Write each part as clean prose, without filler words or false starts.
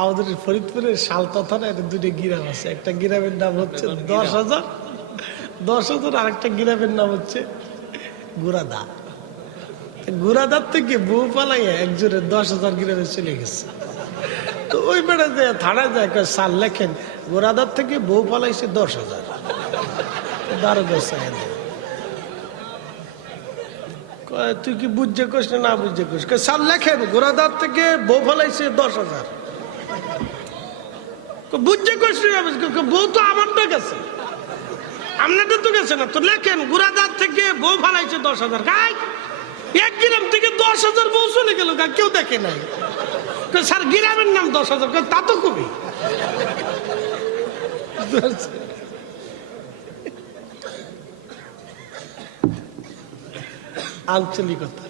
আমাদের ফরিদপুরের শালতা থানায় দুটো গ্রাম আছে, একটা গ্রামের নাম হচ্ছে 10,000, 10,000, আর একটা গ্রামের নাম হচ্ছে গুড়াদা। গুড়াদার থেকে বউ পালাইয়া একজনের 10,000 গ্রামে চলে গেছে। তো ওই বেড়া যে থানায় যায় সাল লেখেন গোরাদার থেকে বউ পালাইছে 10,000। দারোগা সাহেব তুই কি বুঝে কোস না বুঝে কোস? সাল লেখেন গোরাদার থেকে বউ পালাইছে 10,000। বুঝে কোস না বউ তো আমারটা গেছে, আপনারটা তো গেছে না। তো লেখেন গোরাদার থেকে বউ পালাইছে 10,000। গাই এক গ্রাম থেকে 10,000 বউ চলে গেল, কেউ দেখে নাই। স্যার গ্রামের নাম 10,000, তা তো খুবই আঞ্চলিকতা।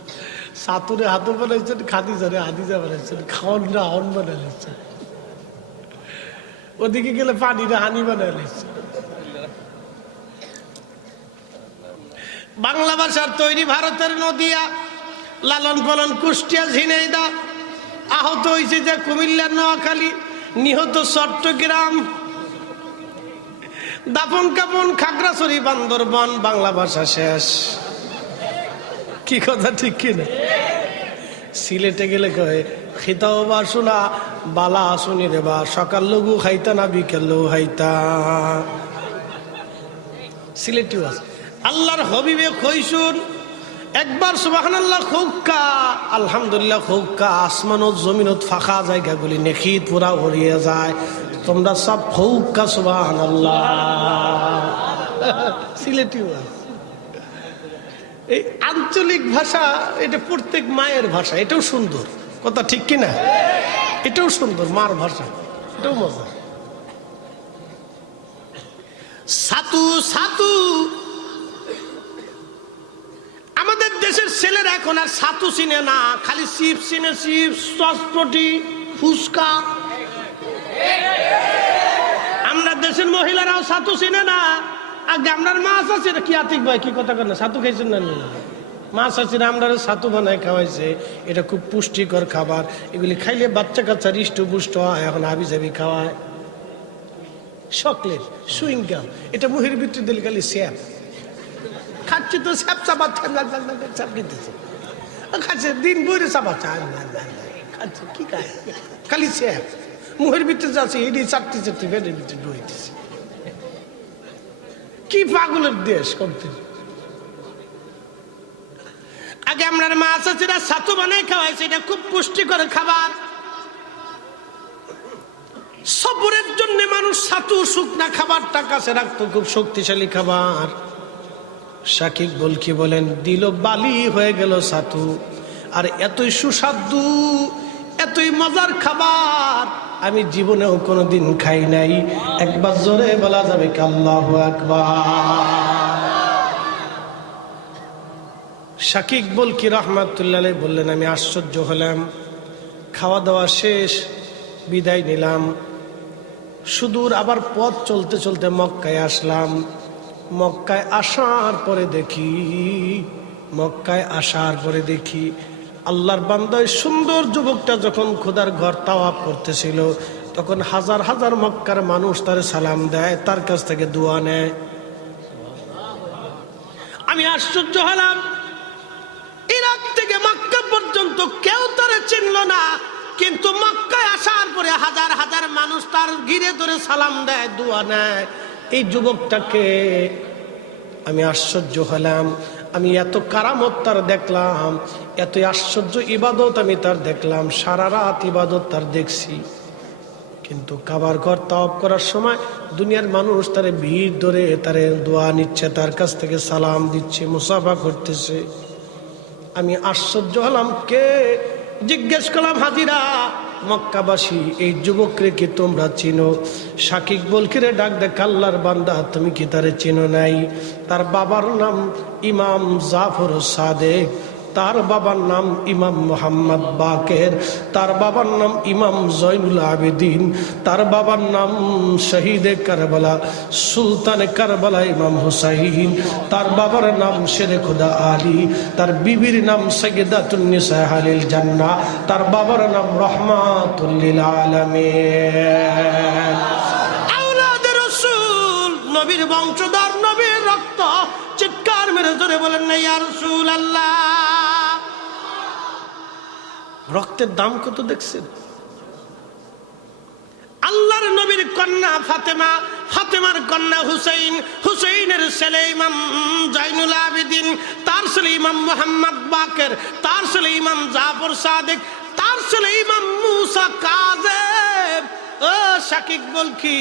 সাতুরে হাতু বানাইছেন, খাদিজারে হাদিজা বানাইছেন, খাওয়ানরা হন বানাইছেন, ওদিকে গেলে পানিরা হানি বানাইছেন। বাংলা ভাষার তৈরি ভারতের নদিয়া, লালন পালন কুষ্টিয়া ঝিনাইদহ, আহত হয়েছে যে কুমিল্লার নোয়াখালী, নিহত চট্টগ্রাম, দাপন কাপন খাগড়াছড়ি বান্দরবান। বাংলা ভাষা শেষ। কি কথা ঠিক কিনা? সিলেটে গেলে কয়ে খিতাও বা শোনা বালা শুনি রে বা, সকাল লঘু খাইতা না বিকেল লঘু খাইতা। সিলেটিও আছে। আল্লাহর হবিবে কইসুন একবার সুবহানাল্লাহ খুবকা, আলহামদুলিল্লাহ খুবকা, আসমানত জমিনত ফাঁকা জায়গাগুলি নেখিত পুরা ভরিয়ে যায়। তোমরা সব খুবকা সুবহানাল্লাহ। সিলেটিও আছে। এই আঞ্চলিক ভাষা, এটা প্রত্যেক মায়ের ভাষা, এটাও সুন্দর কথা ঠিক কিনা? এটাও সুন্দর, মার ভাষা, এটাও মজা। সাতু সাতু, আমাদের দেশের ছেলেরা এখন আর ছাতু চিনে না, খালি চিপস চিনে, চিপস, চটপটি, ফুচকা। আমরা দেশের মহিলারাও ছাতু চিনে না। আগে আপনার মাছ আছে কি আতিক ভাই, কি কথা কেন ছাতু খাইছেন না? মাছ আছে না, আমরা ছাতু বানায় খাওয়াইছে। এটা খুব পুষ্টিকর খাবার, এগুলি খাইলে বাচ্চা কাচ্চা হৃষ্টপুষ্ট হয়। এখন হাবি জাবি খাওয়ায় চকলেট, সুইং গাম, এটা মুহের ভিতরে দিলে খালি স্যাপ খাচ্ছে, তো স্যাপ চাপা চাপ নিতেছে, খাচ্ছে দিন বইরে চাপা খাচ্ছে, কি খায় খালি স্যাপ মুহের ভিতরে যাচ্ছে, এটি চারটি চারটি বেডের ভিতরে ঢুইতেছে। কি পাগলের দেশ করতে। আগে আপনার মাছ আছে ছাতু বানাই খাওয়াইছে, এটা খুব পুষ্টিকর খাবার। সবরের জন্য মানুষ ছাতু শুকনা খাবারটা কাছে রাখতো, খুব শক্তিশালী খাবার। শাকিব বলকি বলেন দিল বালি হয়ে গেল ছাতু, আর এতই সুস্বাদু এতই মজার খাবার আমি জীবনেও কোনোদিন খাই নাই। একবার জোরে বলা যাবে কি আল্লাহু আকবার। শাকিব বলকি রহমাতুল্লাহ আলাইহি বললেন আমি আশ্চর্য হলাম। খাওয়া দাওয়া শেষ, বিদায় নিলাম। সুদূর আবার পথ চলতে চলতে মক্কায় আসলাম। মক্কায় আসার পরে দেখি আল্লাহর বান্দায় সুন্দর যুবকটা যখন খোদার ঘর তাওয়াফ করতেছিল, তখন হাজার হাজার মক্কার মানুষ তার সালাম দেয়, তার কাছ থেকে দোয়া নেয়। আমি আশ্চর্য হলাম, ইরাক থেকে মক্কা পর্যন্ত কেউ তারে চিনল না, কিন্তু মক্কায় আসার পরে হাজার হাজার মানুষ তার ঘিরে ধরে সালাম দেয়, দোয়া নেয়। এই যুবকটাকে আমি আশ্চর্য হলাম। আমি এত কারামত তার দেখলাম, এত আশ্চর্য ইবাদত আমি তার দেখলাম, সারা রাত ইবাদত তার দেখছি। কিন্তু কাবার ঘর তাওয়াফ করার সময় দুনিয়ার মানুষ তারে ভিড় ধরে তারে দোয়া নিচ্ছে, তার কাছ থেকে সালাম দিচ্ছে, মুসাফা করতেছে। আমি আশ্চর্য হলাম। কে? জিজ্ঞেস করলাম হাজিরা মক্কাবাসী, এই যুবকরে কি তোমরা চিনো? শাকিব বলকিরে ডাক দেখ, আল্লাহর বান্দা তুমি কি তারে চিনো নাই? তার বাবার নাম ইমাম জাফর সাদেক, তার বাবার নাম ইমাম মোহাম্মদ বাকের, তার বাবার নাম ইমাম জয়নুল আবেদিন, তার বাবার নাম শহীদে কারবালা সুলতানে কারবালা ইমাম হুসাইন, তার বাবার নাম শেরে খুদা আলী, তার বিবির নাম সাইয়্যিদাতুন নিসা আহলিল জান্নাহ, তার বাবার নাম রহমাতুল লিল আলামিন। আওলাদে রাসূল, নবীর বংশধর, নবীর রক্ত। চিৎকার মেরে জোরে বলেন না ইয়া রাসূলুল্লাহ। রক্তের দাম কত দেখছেন? আল্লাহর নবীর কন্যা ফাতেমা, ফাতেমার কন্যা হুসাইন, হুসাইনের ছেলে ইমাম জয়নুল আবেদিন, তার ছেলে ইমাম মুহাম্মদ বাকের, তার ছেলে ইমাম জাফর সাদিক, তার ছেলে ইমাম মুসা কাযেম। ও শাকিক বলকি,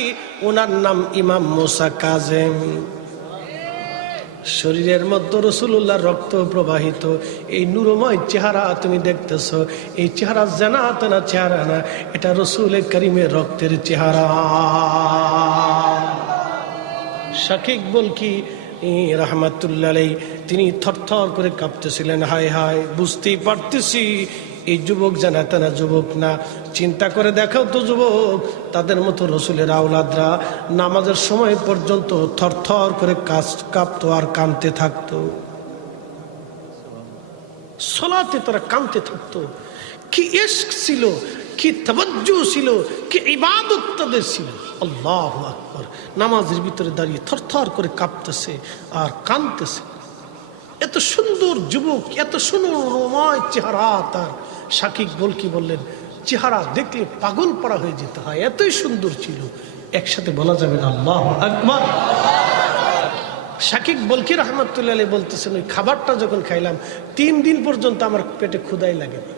ওনার নাম ইমাম মুসা কাযেম। শরীরের মধ্যে রাসূলুল্লাহর রক্ত প্রবাহিত। এই নূরময় চেহারা তুমি দেখতেছ, এই চেহারা জানা তেনা চেহারা না, এটা রাসূল করিমের রক্তের চেহারা। শাকিক বলকি রাহমাতুল্লাহ আলাইহি, তিনি থরথর করে কাঁপতেছিলেন। হায় হায়, বুঝতেই পারতেছি এই যুবক জানা তেনা যুবক না। চিন্তা করে দেখাও তো যুবক, তাদের মতো রসুলের আওলাদরা নামাজের সময় পর্যন্ত থরথর করে কাঁপতো আর কাঁদতে থাকতো। সালাতে তারা কাঁদতে থাকতো। কি ইশক ছিল, কি তাওয়াজ্জু ছিল, কি ইবাদত তাদের ছিল। আল্লাহু আকবার। নামাজের ভিতরে দাঁড়িয়ে থরথর করে কাঁপতেছে আর কাঁদতেছে। এত সুন্দর যুবক, এত সুন্দরময় চেহারা তার। শাকিক বলকি বললেন, চেহারা দেখলে পাগল পড়া হয়ে যেতে হয়, এতই সুন্দর ছিল। একসাথে বলা যাবে না আল্লাহু আকবার। শাকিক বলকি রাহমাতুল্লাহ আলাইহি বলতেছেন, ওই খাবারটা যখন খাইলাম 3 দিন পর্যন্ত আমার পেটে ক্ষুধাই লাগে না,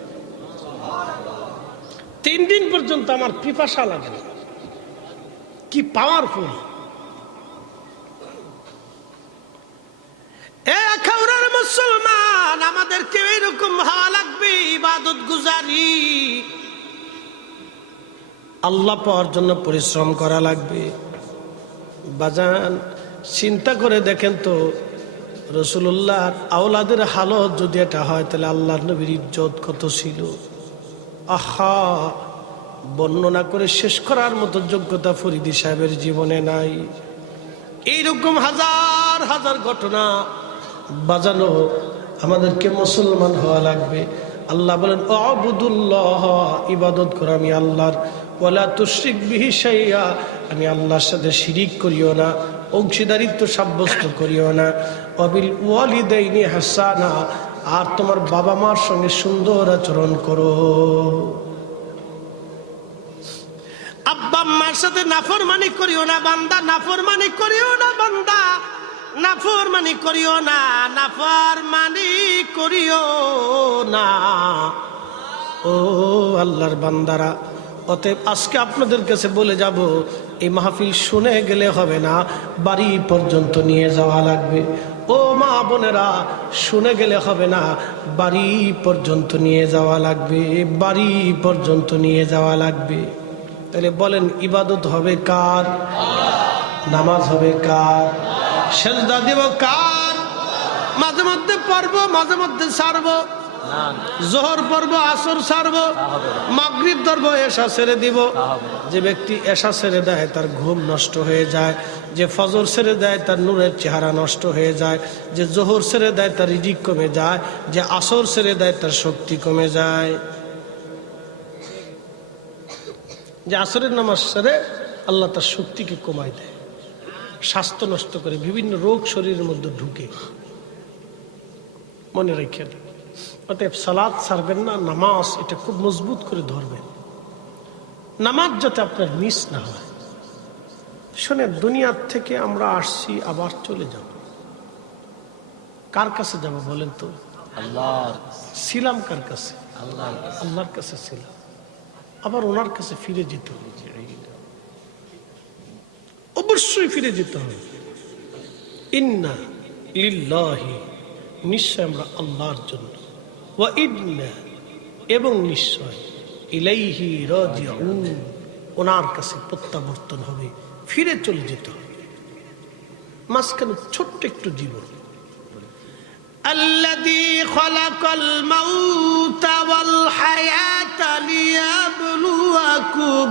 3 দিন পর্যন্ত আমার পিপাসা লাগে না। কি পাওয়ারফুল! মুসলমান, আমাদেরকে এরকম হওয়া লাগবে, ইবাদত গুজারি, আল্লাহ পাওয়ার জন্য পরিশ্রম করা লাগবে। বাজান, চিন্তা করে দেখেন তো, রাসূলুল্লাহর আওলাদের হালত যদি এটা হয়, তাহলে আল্লাহর নবীর ইজ্জত কত ছিল। আহা, বর্ণনা করে শেষ করার মতো যোগ্যতা ফরিদি সাহেবের জীবনে নাই। এইরকম হাজার হাজার ঘটনা বাজানো। আমাদেরকে মুসলমান হওয়া লাগবে। আল্লাহ বলেন, আবুদুল্লাহ, ইবাদত করো আমি আল্লাহর, ওয়ালা তুশরিক বিহি শাইআ, আমি আল্লাহর সাথে শিরিক করিও না, অংশীদারিত্ব সাব্যস্ত করিও না। ওয়াবিল ওয়ালিদাইনি হাসানা, আর তোমার বাবা মার সঙ্গে সুন্দর আচরণ করো। আব্বা আম্মার সাথে নাফরমানি করিও না বান্দা, নাফরমানি করিও না বান্দা, নাফরমানি করিও না, নাফরমানি করিও না। ও আল্লাহর বান্দারা, অতএব আজকে আপনাদের কাছে বলে যাব, এই মাহফিল শুনে গেলে হবে না, বাড়ি পর্যন্ত নিয়ে যাওয়া লাগবে। ও মা বোনেরা, শুনে গেলে হবে না, বাড়ি পর্যন্ত নিয়ে যাওয়া লাগবে, বাড়ি পর্যন্ত নিয়ে যাওয়া লাগবে। তাহলে বলেন, ইবাদত হবে কার? নামাজ হবে কার? সেজদা দেব কার? মাঝে মধ্যে পড়বো, মাঝে মধ্যে ছাড়বো, জোহর পড়বো, আসর ছাড়বো, মাগরিব ধরবো, এশা ছেড়ে দিব। যে ব্যক্তি এশা ছেড়ে দেয় তার ঘুম নষ্ট হয়ে যায়, যে ফজর ছেড়ে দেয় তার নূরের চেহারা নষ্ট হয়ে যায়, যে জোহর ছেড়ে দেয় তার রিজিক কমে যায়, যে আসর ছেড়ে দেয় তার শক্তি কমে যায়। যে আসরের নামাজ ছেড়ে আল্লাহ তার শক্তিকে কমায় দেয়, স্বাস্থ্য নষ্ট করে, বিভিন্ন রোগ শরীরের মধ্যে ঢুকে। মনে রাখেন, অতএব সালাত ছাড়বেন না, নামাজ এটা খুব মজবুত করে ধরবেন। নামাজ যাতে আপনার মিস না হয়। শোনেন, দুনিয়ার থেকে আমরা আসছি, আবার চলে যাব। কার কাছে যাব বলেন তো? আল্লাহর। ছিলাম কার কাছে? আল্লাহর কাছে ছিলাম, আবার ওনার কাছে ফিরে যেতে হবে। অবশ্যই ফিরে যেতে হবে। ইন্না লিল্লাহি, নিশ্চয় আমরা আল্লাহর জন্য, ওয়া ইন্না, এবং নিশ্চয়, ইলাইহি রাজিউন, ওনার কাছে প্রত্যাবর্তন হবে, ফিরে চলে যেতে হবে। মাঝখানে ছোট্ট একটু জীবন, الذي خلق الموت والحياة ليبلوكم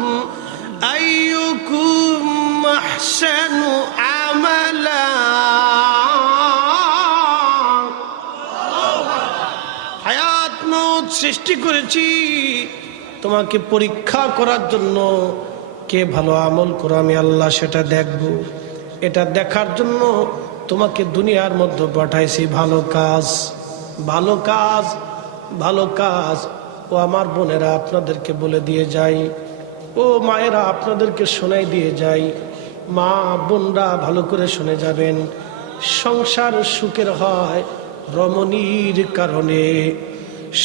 أيكم أحسن عملا হায়াত মউত সৃষ্টি করেছি তোমাকে পরীক্ষা করার জন্য, কে ভালো আমল করো আমি আল্লাহ সেটা দেখব। এটা দেখার জন্য তোমাকে দুনিয়ার মধ্যে পাঠাইছি। ভালো কাজ, ভালো কাজ, ভালো কাজ। ও আমার বোনেরা আপনাদেরকে বলে দিয়ে যাই, ও মায়েরা আপনাদেরকে শোনাই দিয়ে যাই, মা বোনরা ভালো করে শুনে যাবেন। সংসার সুখের হয় রমণীর কারণে,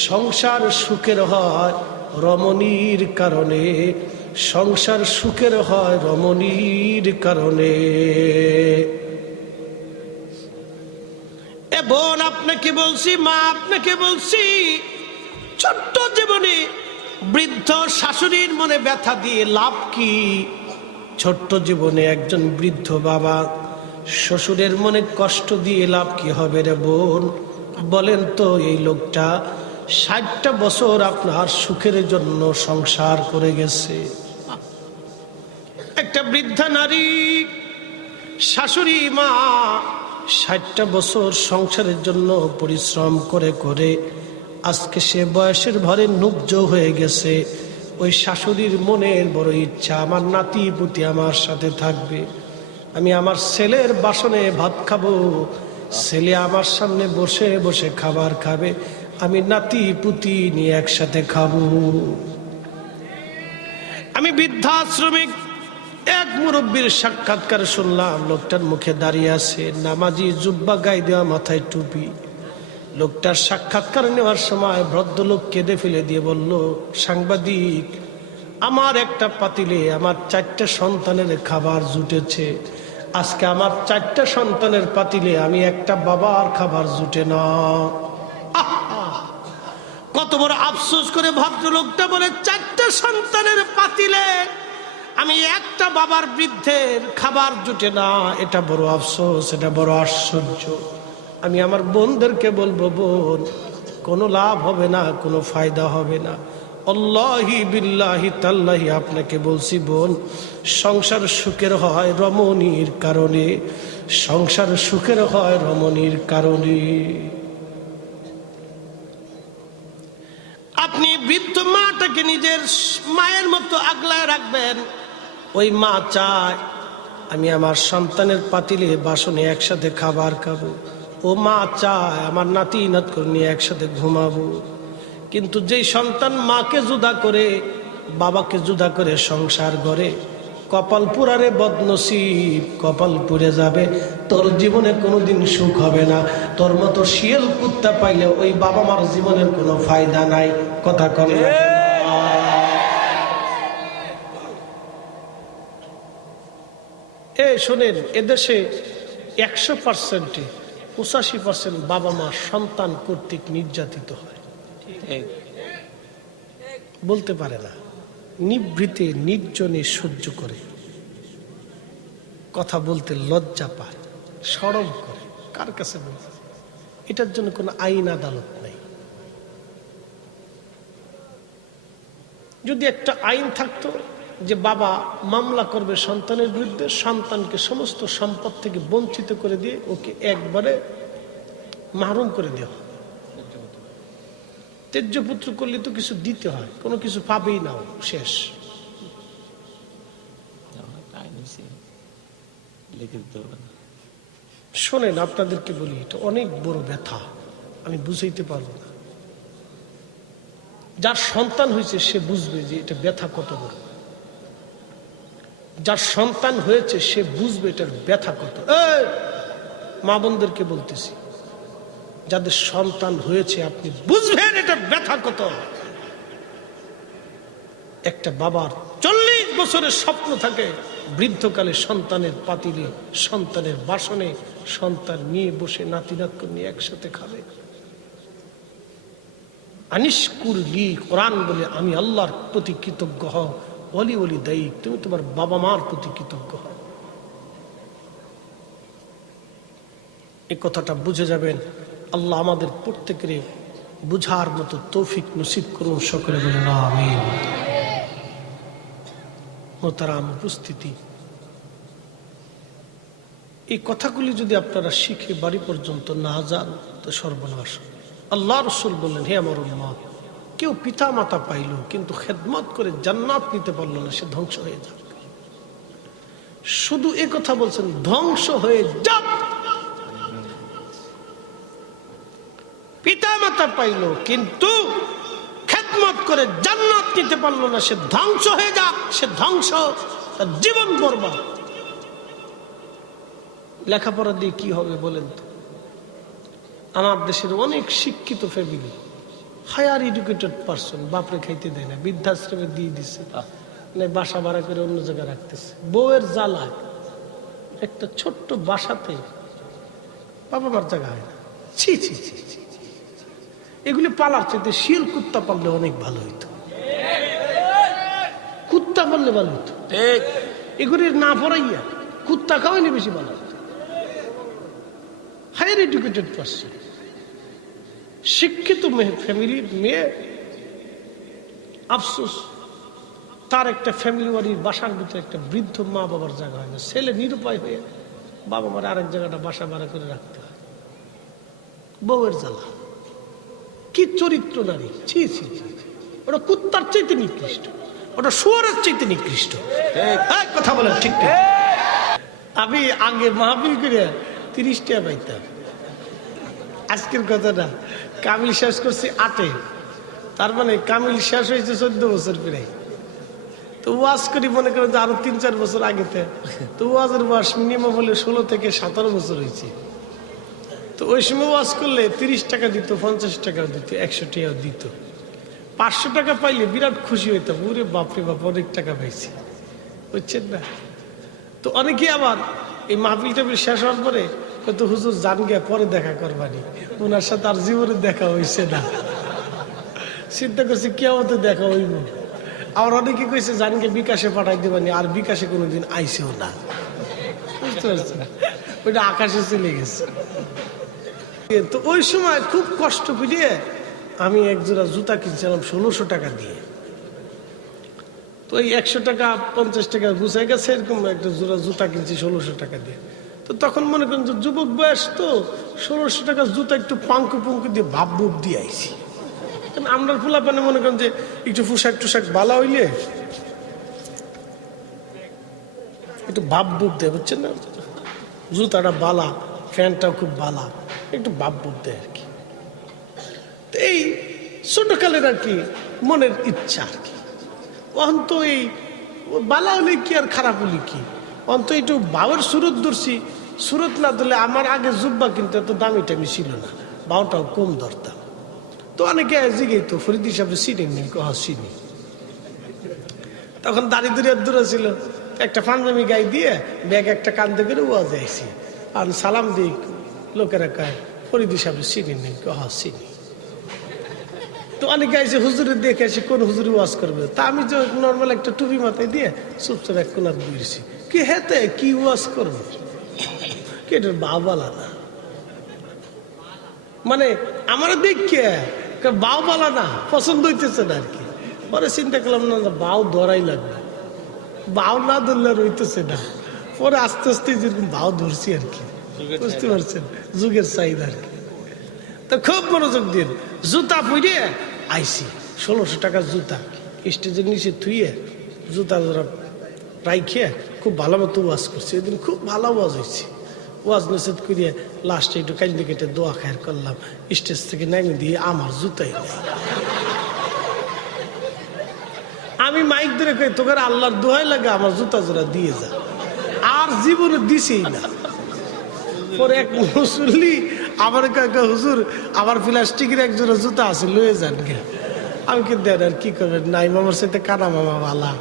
সংসার সুখের হয় রমণীর কারণে, সংসার সুখের হয় রমণীর কারণে। এ বোন আপনাকে বলছি, মা আপনাকে বলছি, ছোট্ট জীবনে বৃদ্ধ শাশুড়ির মনে ব্যথা দিয়ে লাভ কি? ছোট্ট জীবনে একজন বৃদ্ধ বাবা শ্বশুরের মনে কষ্ট দিয়ে লাভ কি হবে রে বোন? বলেন তো, এই লোকটা 60টা বছর আপনার সুখের জন্য সংসার করে গেছে। একটা বৃদ্ধা নারী শাশুড়ি মা 60টা বছর সংসারের জন্য পরিশ্রম করে করে আজকে সে বয়সের ভরে নুব্জ হয়ে গেছে। ওই শাশুড়ির মনের বড় ইচ্ছা, আমার নাতি পুতি আমার সাথে থাকবে, আমি আমার ছেলের বাসনে ভাত খাবো, ছেলে আমার সামনে বসে বসে খাবার খাবে, আমি নাতি পুতি নিয়ে একসাথে খাবো। আমি বৃদ্ধাশ্রমে এক মুরব্বীর সাক্ষাৎকার শুনলাম। লোকটার মুখে দাঁড়িয়ে আছে নামাজি, জুব্বা গায়ে দেওয়া, মাথায় টুপি। লোকটার সাক্ষাৎকার নেওয়ার সময় ভদ্রলোক কেঁদে ফেলে দিয়ে বলল, সাংবাদিক, আমার একটা পাতিলে আমার 4টা সন্তানের খাবার জুটেছে, আজকে আমার 4টা সন্তানের পাতিলে আমি একটা বাবার খাবার জুটে না। কত বড় আফসোস করে ভদ্রলোকটা বলে, 4টা সন্তানের পাতিলে আমি একটা বাবার বৃদ্ধের খাবার জুটে না। এটা বড় আফসোস, এটা বড় আশ্চর্য। আমি আমার বোনদেরকে বলবো, বোন, কোনো লাভ হবে না, কোনো ফায়দা হবে না। আল্লাহি বিল্লাহি তাল্লাহি আপনাকে বলছি বোন, সংসার সুখের হয় রমণীর কারণে, সংসার সুখের হয় রমণীর কারণে। আপনি বৃদ্ধ মাটাকে নিজের মায়ের মতো আগলায় রাখবেন। ওই মা চায় আমি আমার সন্তানের পাতিলে বাসনে একসাথে খাবার খাবো, ও মা চায় আমার নাতি নাত করে নিয়ে একসাথে ঘুমাবো। কিন্তু যেই সন্তান মাকে জুদা করে, বাবাকে জুদা করে সংসার গড়ে, কপাল পুরারে বদনসিব, কপাল পুড়ে যাবে। তোর জীবনে কোনোদিন সুখ হবে না। তোর মতো শিয়াল কুত্তা পাইলে ওই বাবা মার জীবনের কোনো ফায়দা নাই। কথা কম। শোনেন, এদেশে 100%-এ 85% বাবা মা সন্তান কর্তৃক নির্যাতিত হয়, বলতে পারে না, নিভৃতে নির্জনে সহ্য করে, কথা বলতে লজ্জা পায়, শরম করে। কার কাছে বলতে? এটার জন্য কোনো আইন আদালত নেই। যদি একটা আইন থাকতো যে বাবা মামলা করবে সন্তানের বিরুদ্ধে, সন্তানকে সমস্ত সম্পদ থেকে বঞ্চিত করে দিয়ে ওকে একবারে মাহরুম করে দেওয়া। তেজ্য পুত্র করলে তো কিছু দিতে হয়, কোনো কিছু পাবেই না, শেষ। শোনেন, আপনাদেরকে বলি, এটা অনেক বড় ব্যথা, আমি বুঝাইতে পারবো না। যার সন্তান হয়েছে সে বুঝবে যে এটা ব্যথা কত বড়। যার সন্তান হয়েছে সে বুঝবে এটার ব্যথা কত। মা বোনদেরকে বলতেছি, যাদের সন্তান হয়েছে আপনি বুঝবেন এটার ব্যথা কত। একটা বাবার 40 বছরের স্বপ্ন থাকে বৃদ্ধকালে সন্তানের পাতিলে, সন্তানের বাসনে সন্তান নিয়ে বসে নাতি নাতকে নিয়ে একসাথে খাবে। আনিশকুর লি, কোরআন বলে আমি আল্লাহর প্রতি কৃতজ্ঞ হও। ওলি ওলি দায়ী, তুমি তোমার বাবা মার প্রতি কৃতজ্ঞ হও। এই কথাটা বুঝে যাবেন। আল্লাহ আমাদের প্রত্যেকের বুঝার মতো তৌফিক নসিব করুন, সকলে বলেন আমিন। মোহতারাম উপস্থিতি, এই কথাগুলি যদি আপনারা শিখে বাড়ি পর্যন্ত না যান তো সর্বনাশ। আল্লাহ রাসূল বললেন, হে আমার উম্মত, কেউ পিতা মাতা পাইল কিন্তু খেদমত করে জান্নাত নিতে পারল না, সে ধ্বংস হয়ে যাবে। শুধু এ কথা বলছেন, ধ্বংস হয়ে যাক। পিতা মাতা পাইল কিন্তু খেদমত করে জান্নাত নিতে পারল না, সে ধ্বংস হয়ে যাক, সে ধ্বংস, তার জীবন বরবাদ। লেখাপড়া দিয়ে কি হবে বলেন তো? আমার দেশের অনেক শিক্ষিত ফ্যামিলি, হায়ার এডুকেটেড পার্সন, বাপরে খাইতে দেয় না, বৃদ্ধাশ্রমে দিয়ে দিছে, বাসা ভাড়া করে অন্য জায়গায় রাখতেছে। বউয়ের জ্বালায় একটা ছোট্ট বাসাতে বাবা মার জায়গা হয় না। ছি ছি ছি ছি, এগুলি পালার চাইতে শিয়াল কুত্তা পাললে অনেক ভালো হইতো। কুত্তা পাললে ভালো হইতো, এগুলি না পড়াইয়া কুত্তা খাওয়াইলে বেশি ভালো হতো। হায়ার এডুকেটেড পার্সন, শিক্ষিত ফ্যামিলির মেয়ে, আফসোস তার একটা ফ্যামিলি বাড়ির বাসার ভিতরে একটা বৃদ্ধ মা বাবার জায়গা হয় না, ছেলে নিরুপায় হয়ে বাবা মার আরেক জায়গাটা বাসা ভাড়া করে রাখতে হয়। বউয়ের জ্বালা, কি চরিত্র নারী! ছি ছি ছি, ওটা কুত্তার চাইতে নিকৃষ্ট, ওটা শুয়োরের চাইতে নিকৃষ্ট। কথা বলেন ঠিক ঠিক। আমি আগে মাহফিল করে 30 টাকা পাইতাম, আজকের কথা না। কামিল শেষ করছি 8-এ, তার মানে কামিল শেষ হয়েছে 14 বছর প্রায়। তো ওয়াজ করি মনে করেন যে আরো 3-4 বছর আগেতে, তো ওয়াজের বয়স মিনিমাম হলে 16 থেকে 17 বছর হয়েছে। তো ওই সময় ওয়াজ করলে 30 টাকা দিত, 50 টাকা দিত, 100 টাকা দিত। 500 টাকা পাইলে বিরাট খুশি হইতাম, ওরে বাপরে বাপ অনেক টাকা পাইছি, বুঝছেন না? তো অনেকে আবার এই মাহফিল টাফিল শেষ হওয়ার পরে হয়তো হুজুর জান গিয়া পরে দেখা করবানি, ওনার সাথে আর জীবনে দেখা হয়েছে না। চিন্তা করছি কিয়ামতে দেখা হইব। আবার অনেকে কইছে জান গিয়ে বিকাশে পাঠাই দেবানি, আর বিকাশে কোনোদিন আইসেও না, বুঝতে পারছি না, ওইটা আকাশে চলে গেছে। তো ওই সময় খুব কষ্ট পেয়ে আমি এক জোড়া জুতা কিনছিলাম 1600 টাকা দিয়ে। তো এই 100 টাকা 50 টাকা গুছাই গেছে, এরকম একটা জোড়া জুতা কিনছি 1600 টাকা দিয়ে। তো তখন মনে করেন যে যুবক বয়স, তো 1600 টাকা জুতা একটু পাঙ্কু পুঙ্কু দিয়ে ভাব বুপ দিয়ে আইছি। আমরা ফুলা পানে মনে করেন যে একটু পোশাক টুশাক বালা হইলে একটু ভাব বুপ দেয়, বুঝছেন না? জুতাটা বালা, ফ্যানটাও খুব বালা, একটু ভাব বুপ দেয় আর কি। তো এই ছোটকালের আর কি মনের ইচ্ছা আর কি। অন্ত এই বালা হলে কি আর খারাপ হলে কি, অন্ত একটু বাউের সুরত ধরছি। সুরত না ধরলে আমার আগে জুব্বা কিন্তু এত দামি টামি ছিল না, বাউটাও কম ধরতাম। তো অনেকে জিগেই তো ফরিদি সাহেব চিনি নেই, চিনি। তখন দাড়ি দূরে ছিল, একটা পাঞ্জাবি গায়ে দিয়ে ব্যাগ একটা কান্দে করে ওয়া যাইছি, আর সালাম দিই, লোকেরা কয় ফরিদি সাহেব চিনি নেই, চিনি। তো অনেকে আইসে হুজুরের দেখে আসে কোন হুজুরে ওয়াজ করবে, তা আমি যে নর্মাল একটা টুপি মাথায় দিয়ে চুপচাপ এক কোনার বুঝেছি, কি হেতে কি ওয়াজ করবে, কি এটার বাবালা না, মানে আমার দেখে বাউ বালা না, পছন্দ হইতেছে না আর কি। পরে চিন্তা করলাম না, বাউ ধরাই লাগবে, বাউ না ধরলে রইতেছে না। পরে আস্তে আস্তে যেরকম বাউ ধরছি আর কি, বুঝতে পারছেন, যুগের চাহিদা আর কি। তো খুব মনোযোগ দিন, জুতা পরে আইসি 1600 টাকার জুতা স্টেজের নিচে থুইয়ে জুতা জোড়া রাইখে খুব ভালো মতো ওয়াজ করছি। ওই দিন খুব ভালো ওয়াজ হয়েছে। ওয়াজ নসিহত করিয়ে লাস্টে একটু কান্দি কেটে দোয়া খায়ের করলাম, স্টেজ থেকে নামিয়ে দিয়ে আমার জুতাই নেই। আমি মাইক ধরে কই, তোকে আল্লাহর দোহাই লাগে আমার জুতা জোড়া দিয়ে যা, আর জীবনে দিছেই না। পরে এক মুসল্লি আমার কাকা, হুজুর আমার প্লাস্টিকের এক জোড়া জুতা আছে, লয়ে যান গে। আমি কি দেন, আর কি করবেন, নাই মামার সাথে কানা মামা ভালা।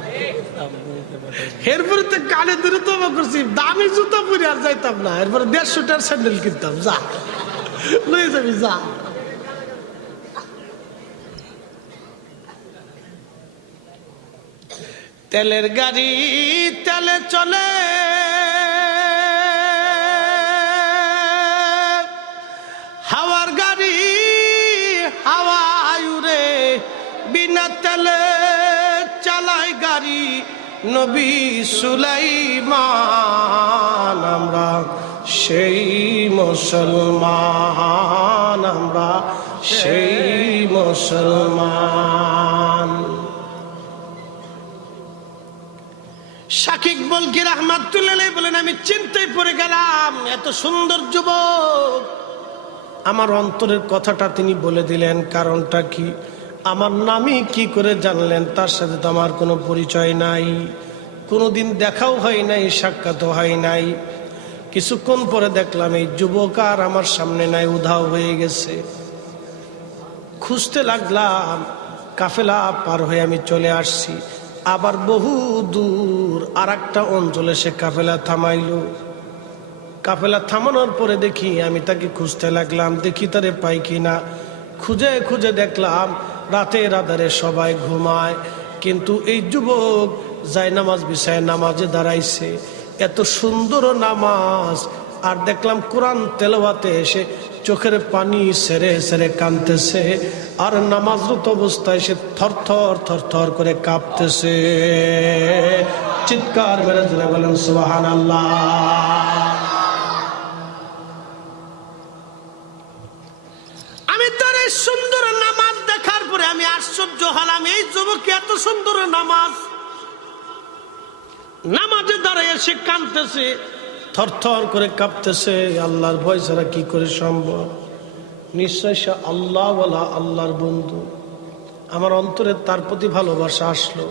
এরপরে তো কানে ধরে তবা করছি, দামি জুতা পরে আর যাইতাম না। এরপরে 150 টাকার স্যান্ডেল কিনতাম, যা লয়ে যাবি যা। তেলের গাড়ি তেলে চলে, হাওয়ার গাড়ি নবী সুলাইমান, আমরা সেই মুসলমান, আমরা সেই মুসলমান। শাকিব বলকি রাহমাতুল্লাহ আলাইহি বলেন, আমি চিন্তায় পড়ে গেলাম, এত সুন্দর যুবক, আমার অন্তরের কথাটা তিনি বলে দিলেন। কারণটা কি? আমার নামই কি করে জানলেন? তার সাথে তো আমার কোনো পরিচয় নাই, কোনোদিন দেখাও হয় নাই, সাক্ষাৎও হয় নাই। কিছুক্ষণ পরে দেখলাম এই যুবক আর আমার সামনে নাই, উধাও হয়ে গেছে। খুঁজতে লাগলাম, কাফেলা পার হয়ে আমি চলে আসছি। আবার বহু দূর আর একটা অঞ্চলে সে কাফেলা থামাইল। কাফেলা থামানোর পরে দেখি আমি তাকে খুঁজতে লাগলাম, দেখি তারে পাই কিনা। খুঁজে খুঁজে দেখলাম রাতের আধারে সবাই ঘুমায়, কিন্তু এই যুবক যায় নামাজ বিছায় নামাজে দাঁড়াইছে। এত সুন্দর নামাজ, আর দেখলাম কোরআন তেলাওয়াতে এসে চোখের পানি সেরে সেরে কাঁদতেছে, আর নামাজরত অবস্থায় সে থরথর থরথর করে কাঁপতেছে। চিৎকার মেরে জোরে বলেন সুবহানাল্লাহ। আমি তার এই সুন্দর নামাজ দেখার পরে আমি আশ্চর্য হলাম, এই যুবক এত সুন্দর নামাজ, নামাজে দাঁড়ায় সে কাঁদতেছে, থরথর করে কাঁপতেছে। আল্লাহর ভয় ছাড়া কি করে সম্ভব? নিশ্চয় সে আল্লাহ ওয়ালা, আল্লাহর বন্ধু। আমার অন্তরে তার প্রতি ভালোবাসা আসলো।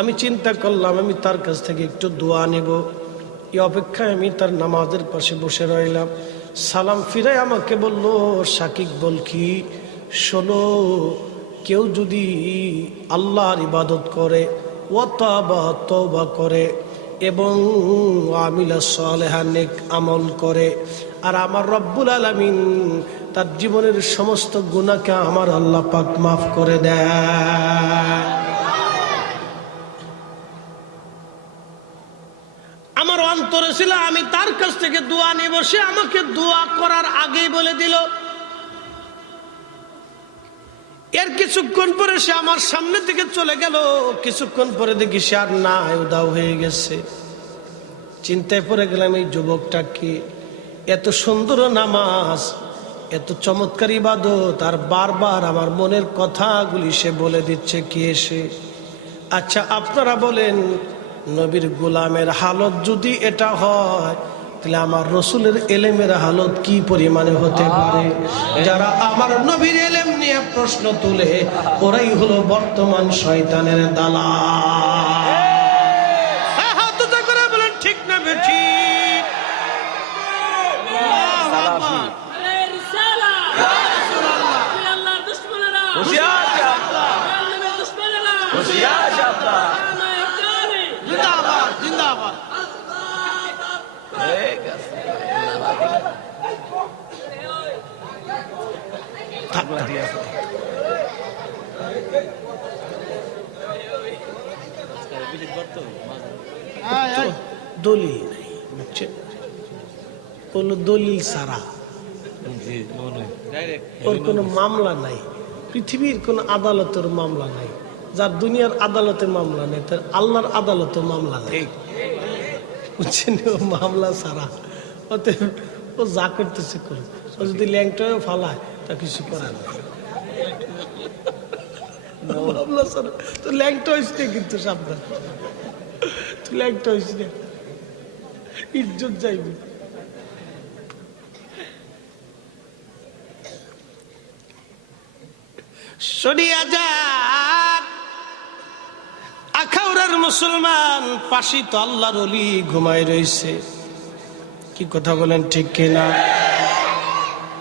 আমি চিন্তা করলাম আমি তার কাছ থেকে একটু দোয়া নেব। এই অপেক্ষায় আমি তার নামাজের পাশে বসে রইলাম। সালাম ফিরে আমাকে বলল, শাকিব বলকি, শোনো, কেউ যদি আল্লাহর ইবাদত করে, ওয়াতাবা তওবা করে, এবং আমিলা সালেহা নেক আমল করে, আর আমার রব্বুল আলামিন তার জীবনের সমস্ত গুনাহকে আমার আল্লাহ পাক মাফ করে দেয়। আমার অন্তরে ছিল আমি তার কাছ থেকে দোয়া নেব, সে আমাকে দোয়া করার আগেই বলে দিল। এর কিছুক্ষণ পরে সে আমার সামনে থেকে চলে গেল। কিছুক্ষণ পরে দেখি সে আর না, উধাও হয়ে গেছে। চিন্তায় পড়ে গেলাম, এই যুবকটা কি? এত সুন্দর নামাজ, এত চমৎকার ইবাদত, আর বারবার আমার মনের কথাগুলি সে বলে দিচ্ছে কি এসে। আচ্ছা আপনারা বলেন, নবীর গোলামের হালত যদি এটা হয়, তাহলে আমার রসুলের এলেমের হালত কি পরিমাণে হতে পারে? যারা আমার নবীর এলেম নিয়ে প্রশ্ন তুলে, ওরাই হলো বর্তমান শয়তানের দালাল। হাত উঁচু করে বলেন ঠিক না বেঠিক? জিন্দাবাদ। দলিল নাই, বুঝছেন? কোনো দলিল ছাড়া ওর কোনো মামলা নাই, পৃথিবীর কোনো আদালতের মামলা নাই। যার দুনিয়ার আদালতের মামলা নেই, তার আল্লাহর আদালতের মামলা নেই, বুঝছেন? ও মামলা ছাড়া ও যা করতেছে করুক। ও যদি ল্যাংটাও ফালায় তা কিছু করার না। মামলা ছাড়া তো ল্যাংটা হয়েছে না, কিন্তু সাবধান, তুই ল্যাংটা হয়েছি না, ইজ্জত যাইবি। শরিয়া যাক আখাউড়ার মুসলমান, পাশে তো আল্লাহর ওলি ঘুমায় রয়েছে। কি কথা বলেন ঠিক কিনা?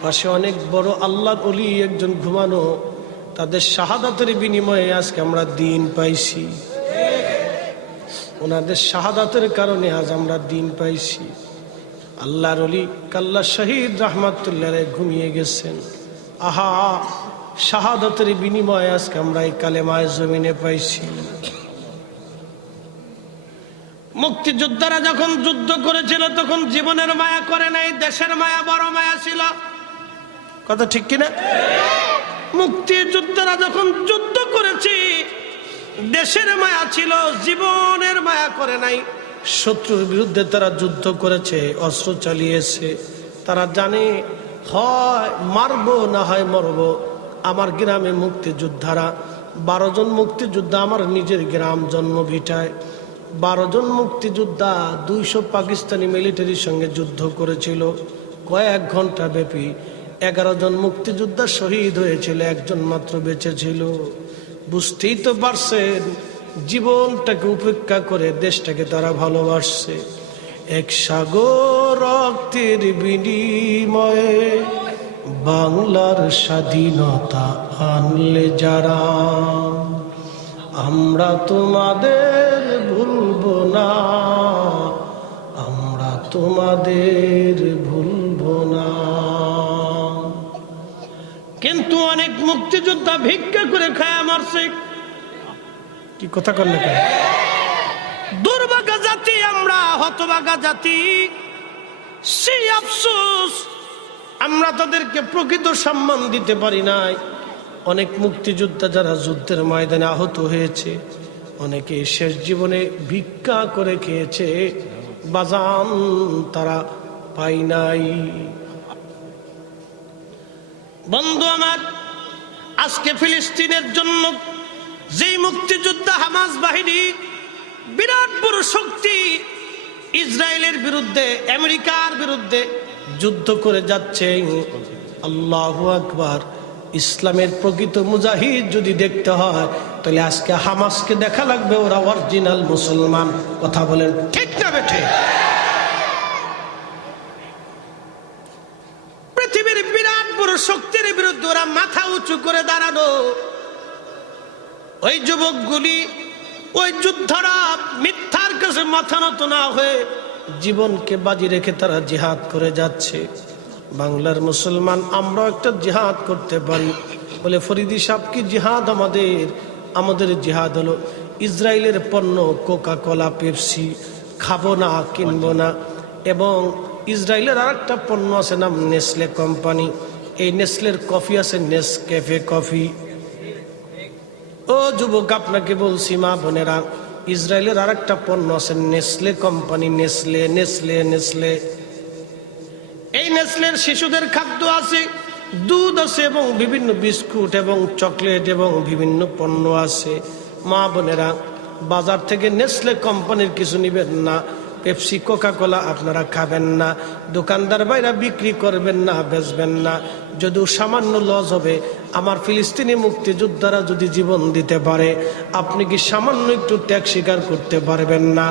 পাশে অনেক বড় আল্লাহর ওলি একজন ঘুমানো, তাদের শাহাদাতের বিনিময়ে আজকে আমরা দিন পাইছি। ওনাদের শাহাদাতের কারণে আজ আমরা দিন পাইছি। আল্লাহর ওলি কাল্লা শহীদ রাহমাতুল্লাহ ঘুমিয়ে গেছেন। আহা, শাহাদাতের বিনিময়ে আজকে আমরা এই কালেমায় জমিনে পাইছি। মুক্তিযোদ্ধারা যখন যুদ্ধ করেছিল তখন জীবনের মায়া করে নাই, দেশের মায়া বড় মায়া ছিল। কথা ঠিক কিনা? মুক্তিযোদ্ধারা যখন যুদ্ধ করেছে, দেশের মায়া ছিল, জীবনের মায়া করে নাই, শত্রুর বিরুদ্ধে তারা যুদ্ধ করেছে, অস্ত্র চালিয়েছে। তারা জানে হয় মারবো না হয় মরবো। আমার গ্রামে মুক্তিযোদ্ধারা 12 জন মুক্তিযোদ্ধা আমার নিজের গ্রাম জন্মভিটায় 12 জন মুক্তিযোদ্ধা 200 পাকিস্তানি মিলিটারির সঙ্গে যুদ্ধ করেছিল কয়েক ঘন্টা ব্যাপী। 11 জন মুক্তিযোদ্ধা শহীদ হয়েছিল, একজন মাত্র বেঁচে ছিল। বুঝতেই তো পারছেন, জীবনটাকে উপেক্ষা করে দেশটাকে তারা ভালোবাসছে। এক সাগর রক্তের বিনিময়ে বাংলার স্বাধীনতা আনলে যারা, আমরা তোমাদের ভুলবো না, আমরা তোমাদের ভুলবো না। কিন্তু অনেক মুক্তিযোদ্ধা ভিক্ষা করে খায়া মারছে। কি কথা কর না, দুর্ভাগা জাতি আমরা, হতভাগা জাতি। সেই আফসোস আমরা তাদেরকে প্রকৃত সম্মান দিতে পারি নাই। অনেক মুক্তিযোদ্ধা যারা যুদ্ধের ময়দানে আহত হয়েছে, অনেকে শেষ জীবনে ভিক্ষা করে খেয়েছে, বাজান তারা পাই নাই। বন্ধু আমার, আজকে ফিলিস্তিনের জন্য যেই মুক্তিযোদ্ধা হামাস বাহিনী বিরাট বড় শক্তি ইসরায়েলের বিরুদ্ধে, আমেরিকার বিরুদ্ধে যুদ্ধ করে যাচ্ছে, আল্লাহু আকবার। ইসলামের প্রকৃত মুজাহিদ যদি দেখতে হয় তাহলে আজকে হামাসকে দেখা লাগবে, ওরা অরিজিনাল মুসলমান। কথা বলেন ঠিক না বেঠে? পৃথিবীর বিরাট বড় শক্তির বিরুদ্ধে ওরা মাথা উঁচু করে দাঁড়ানো। ওই যুবকগুলি, ওই যোদ্ধারা মিথ্যার কাছে মাথা নত না হয়ে জীবনকে বাজি রেখে তারা জিহাদ করে যাচ্ছে। বাংলার মুসলমান আমরাও একটা জিহাদ করতে পারি। বলে ফরিদি সাহেব কি জিহাদ? আমাদের জিহাদ হলো ইসরায়েলের পণ্য কোকা কোলা পেপসি খাবো না, কিনবো না। এবং ইসরায়েলের আর একটা পণ্য আছে নাম নেসলে কোম্পানি, এই নেসলের কফি আছে নেসক্যাফে কফি। ও যুবক, আপনাকে বলছি মা বোনেরা, ইসরায়েলের আর একটা পণ্য আছে Nestle company, Nestle Nestle Nestle. এই নেসলের শিশুদের খাদ্য আছে, দুধ আছে এবং বিভিন্ন বিস্কুট এবং চকলেট এবং বিভিন্ন পণ্য আছে। মা বোনেরা, বাজার থেকে নেসলে কোম্পানির কিছু নিবেন না, পেপসি কোকা কোলা আপনারা খাবেন না, দোকানদার ভাইরা বিক্রি করবেন না, বেচবেন না। যদিও সামান্য লস হবে। আমার ফিলিস্তিনি মুক্তিযোদ্ধারা যদি জীবন দিতে পারে, আপনি কি সামান্য একটু ত্যাগ স্বীকার করতে পারবেন না?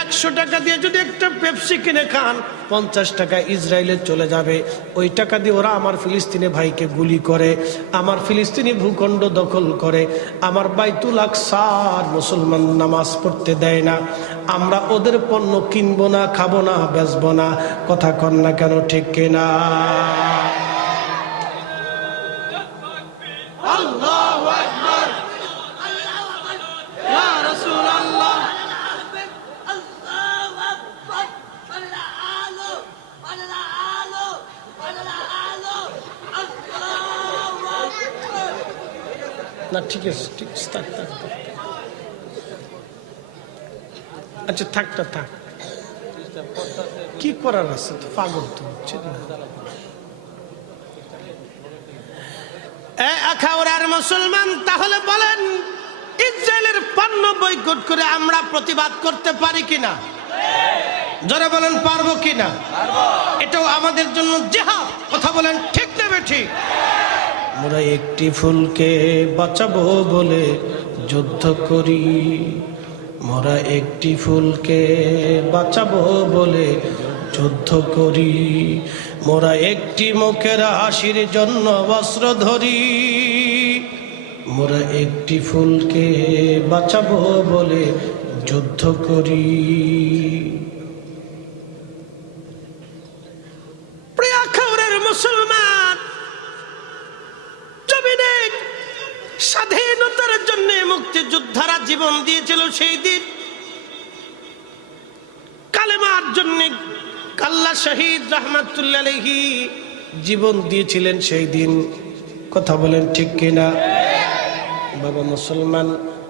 100 টাকা দিয়ে যদি একটা পেপসি কিনে খান, 50 টাকা ইসরায়েলে চলে যাবে। ওই টাকা দিয়ে ওরা আমার ফিলিস্তিনি ভাইকে গুলি করে, আমার ফিলিস্তিনি ভূখণ্ড দখল করে, আমার বাইতুল আকসার মুসলমান নামাজ পড়তে দেয় না। আমরা ওদের পণ্য কিনবো না, খাবো না, বেচবো না। কথা কন না কেন, ঠিক কিনা? আল্লাহু আকবার, ইয়া রাসূলুল্লাহ। না ঠিক আছে, ঠিক আছে, থাক থাক। আচ্ছা থাক, কি করার আছে? তো পাগল তো হচ্ছে না। আখাউড়ার মুসলমান, তাহলে বলেন ইসরায়েলের পণ্য বয়কট করে আমরা প্রতিবাদ করতে পারি কিনা? যারা বলেন পারবো কিনা? এটাও আমাদের জন্য জিহাদ। কথা বলেন ঠিক না ঠিক? আমরা একটি ফুলকে বাঁচাবো বলে যুদ্ধ করি, মোরা একটি ফুলকে বাঁচাবো বলে যুদ্ধ করি, মোরা একটি মুখের হাসির জন্য বস্ত্র ধরি, মোরা একটি ফুলকে বাঁচাবো বলে যুদ্ধ করি। প্রিয় আখাউড়ার মুসলমান, জমিনে স্বাধীনতার জন্য মুক্তিযোদ্ধারা জীবন দিয়েছিল। সেই দিন কালেমার জন্য কাল্লা শহীদ রহমাতুল্লাহ আলাইহি জীবন দিয়েছিলেন সেই দিন। কথা বলেন ঠিক কিনা? বাবা মুসলমান,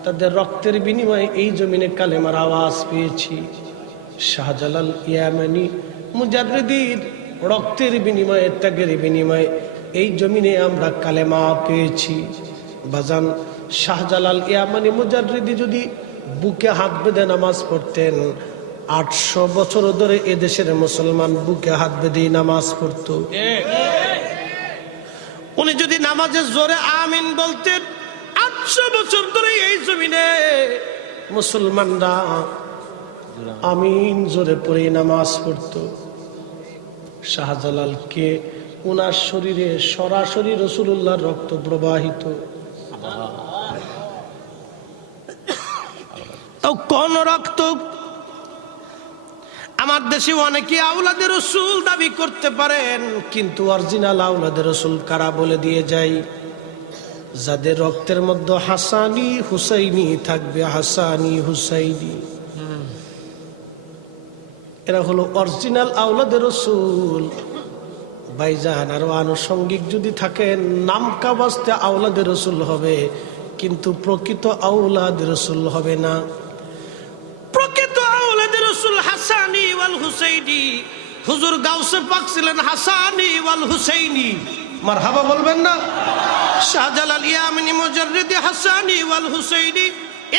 তাদের রক্তের বিনিময়ে এই জমিনে কালেমার আওয়াজ পেয়েছি। শাহজালাল ইয়ামানি মুজাদ্দিদির রক্তের বিনিময়ে, ত্যাগের বিনিময়ে এই জমিনে আমরা কালেমা পেয়েছি। বাজান, শাহজালাল ইয়ামানি মুজাদ্দিদি যদি বুকে হাত বেঁধে নামাজ পড়তেন, 800 বছর ধরে এদেশের মুসলমান বুকে হাত বেঁধে নামাজ পড়তো। উনি যদি নামাজে জোরে আমিন বলতেন, 800 বছর ধরে এই জমিনে মুসলমানরা আমিন জোরে পড়ে নামাজ পড়তো। শাহজালালকে উনার শরীরে সরাসরি রাসূলুল্লাহর রক্ত প্রবাহিত। তো কোন রক্ত? আমার দেশে অনেকে আওলাদে রাসূল দাবি করতে পারেন, কিন্তু অরিজিনাল আওলাদে রাসূল কারা বলে দিয়ে যাই। যাদের রক্তের মধ্যে হাসানি হুসাইনি থাকবে, হাসানি হুসাইনি, এরা হলো অরিজিনাল আওলাদে রাসূল। ভাইজান, আরো আনুষঙ্গিক যদি থাকেন, নামকা বাস্তে আওলাদে রাসূল হবে, কিন্তু প্রকৃত আওলাদে রাসূল হবে না। প্রকৃত আওলাদে রাসূল হাসানি ওয়াল হুসাইনি। হুজুর গাউসে পাক ছিলেন হাসানি ওয়াল হুসাইনি। মারহাবা বলবেন না? শাহজালাল ইয়ামানি মুজাদ্দিদি হাসানি ওয়াল হুসাইনি।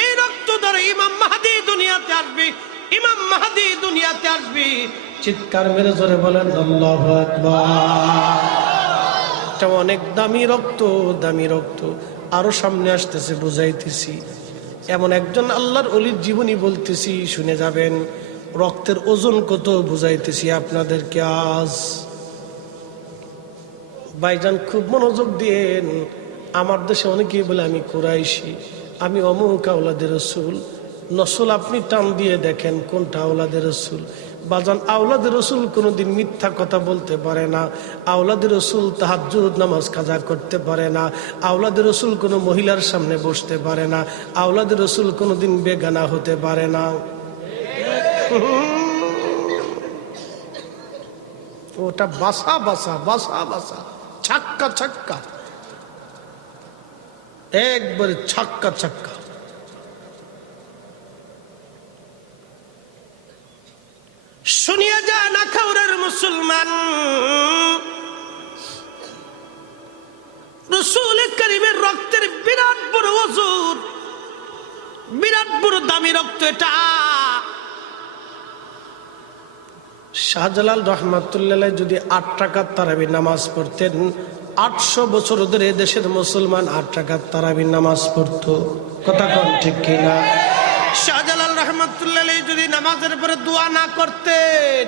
এই রক্ত ধরে ইমাম মাহদী দুনিয়াতে আসবে, ইমাম মাহদী দুনিয়াতে আসবে। চিৎকার মেরে জোরে বলেন আল্লাহু আকবার। এটা অনেক দামি রক্ত, দামি রক্ত। আরো সামনে আসতেছে, বুঝাইতেছি। এমন একজন আল্লাহর ওলির জীবনী বলতেছি, শুনে যাবেন। রক্তের ওজন কত বুঝাইতেছি আপনাদেরকে আজ। ভাইজান, খুব মনোযোগ দিয়েন। আমার দেশে অনেকেই বলে আমি কুরাইশি, আমি অমুক আওলাদে রাসূল। নসল আপনি টান দিয়ে দেখেন কোনটা আওলাদে রাসূল। বাজান, আওলাদে রাসূল কোনোদিন মিথ্যা কথা বলতে পারে না। আওলাদে রাসূল তাহাজ্জুদ নামাজ কাজা করতে পারে না। আওলাদে রাসূল কোনো মহিলার সামনে বসতে পারে না। আওলাদে রাসূল কোনোদিন বেগানা হতে পারে না। ওটা বাসা বাসা বাসা বাসা, ছাক্কা ছাক্কা, একবারে ছাক্কা ছাক্কা। শুনিয়া যান আখাউড়ার মুসলমান, রাসূল কারীমের রক্তের বিরাট বড় ওজন, বিরাট বড় দামি রক্ত এটা। শাহজালাল রহমাতুল্লাহ যদি 8 রাকাত তারাবি নামাজ পড়তেন, 800 বছর ধরে দেশের মুসলমান 8 রাকাত তারাবি নামাজ পড়তো। কথা কোন ঠিক কিনা? শাহজালাল রহমাতুল্লাহ যদি নামাজের পরে দোয়া না করতেন,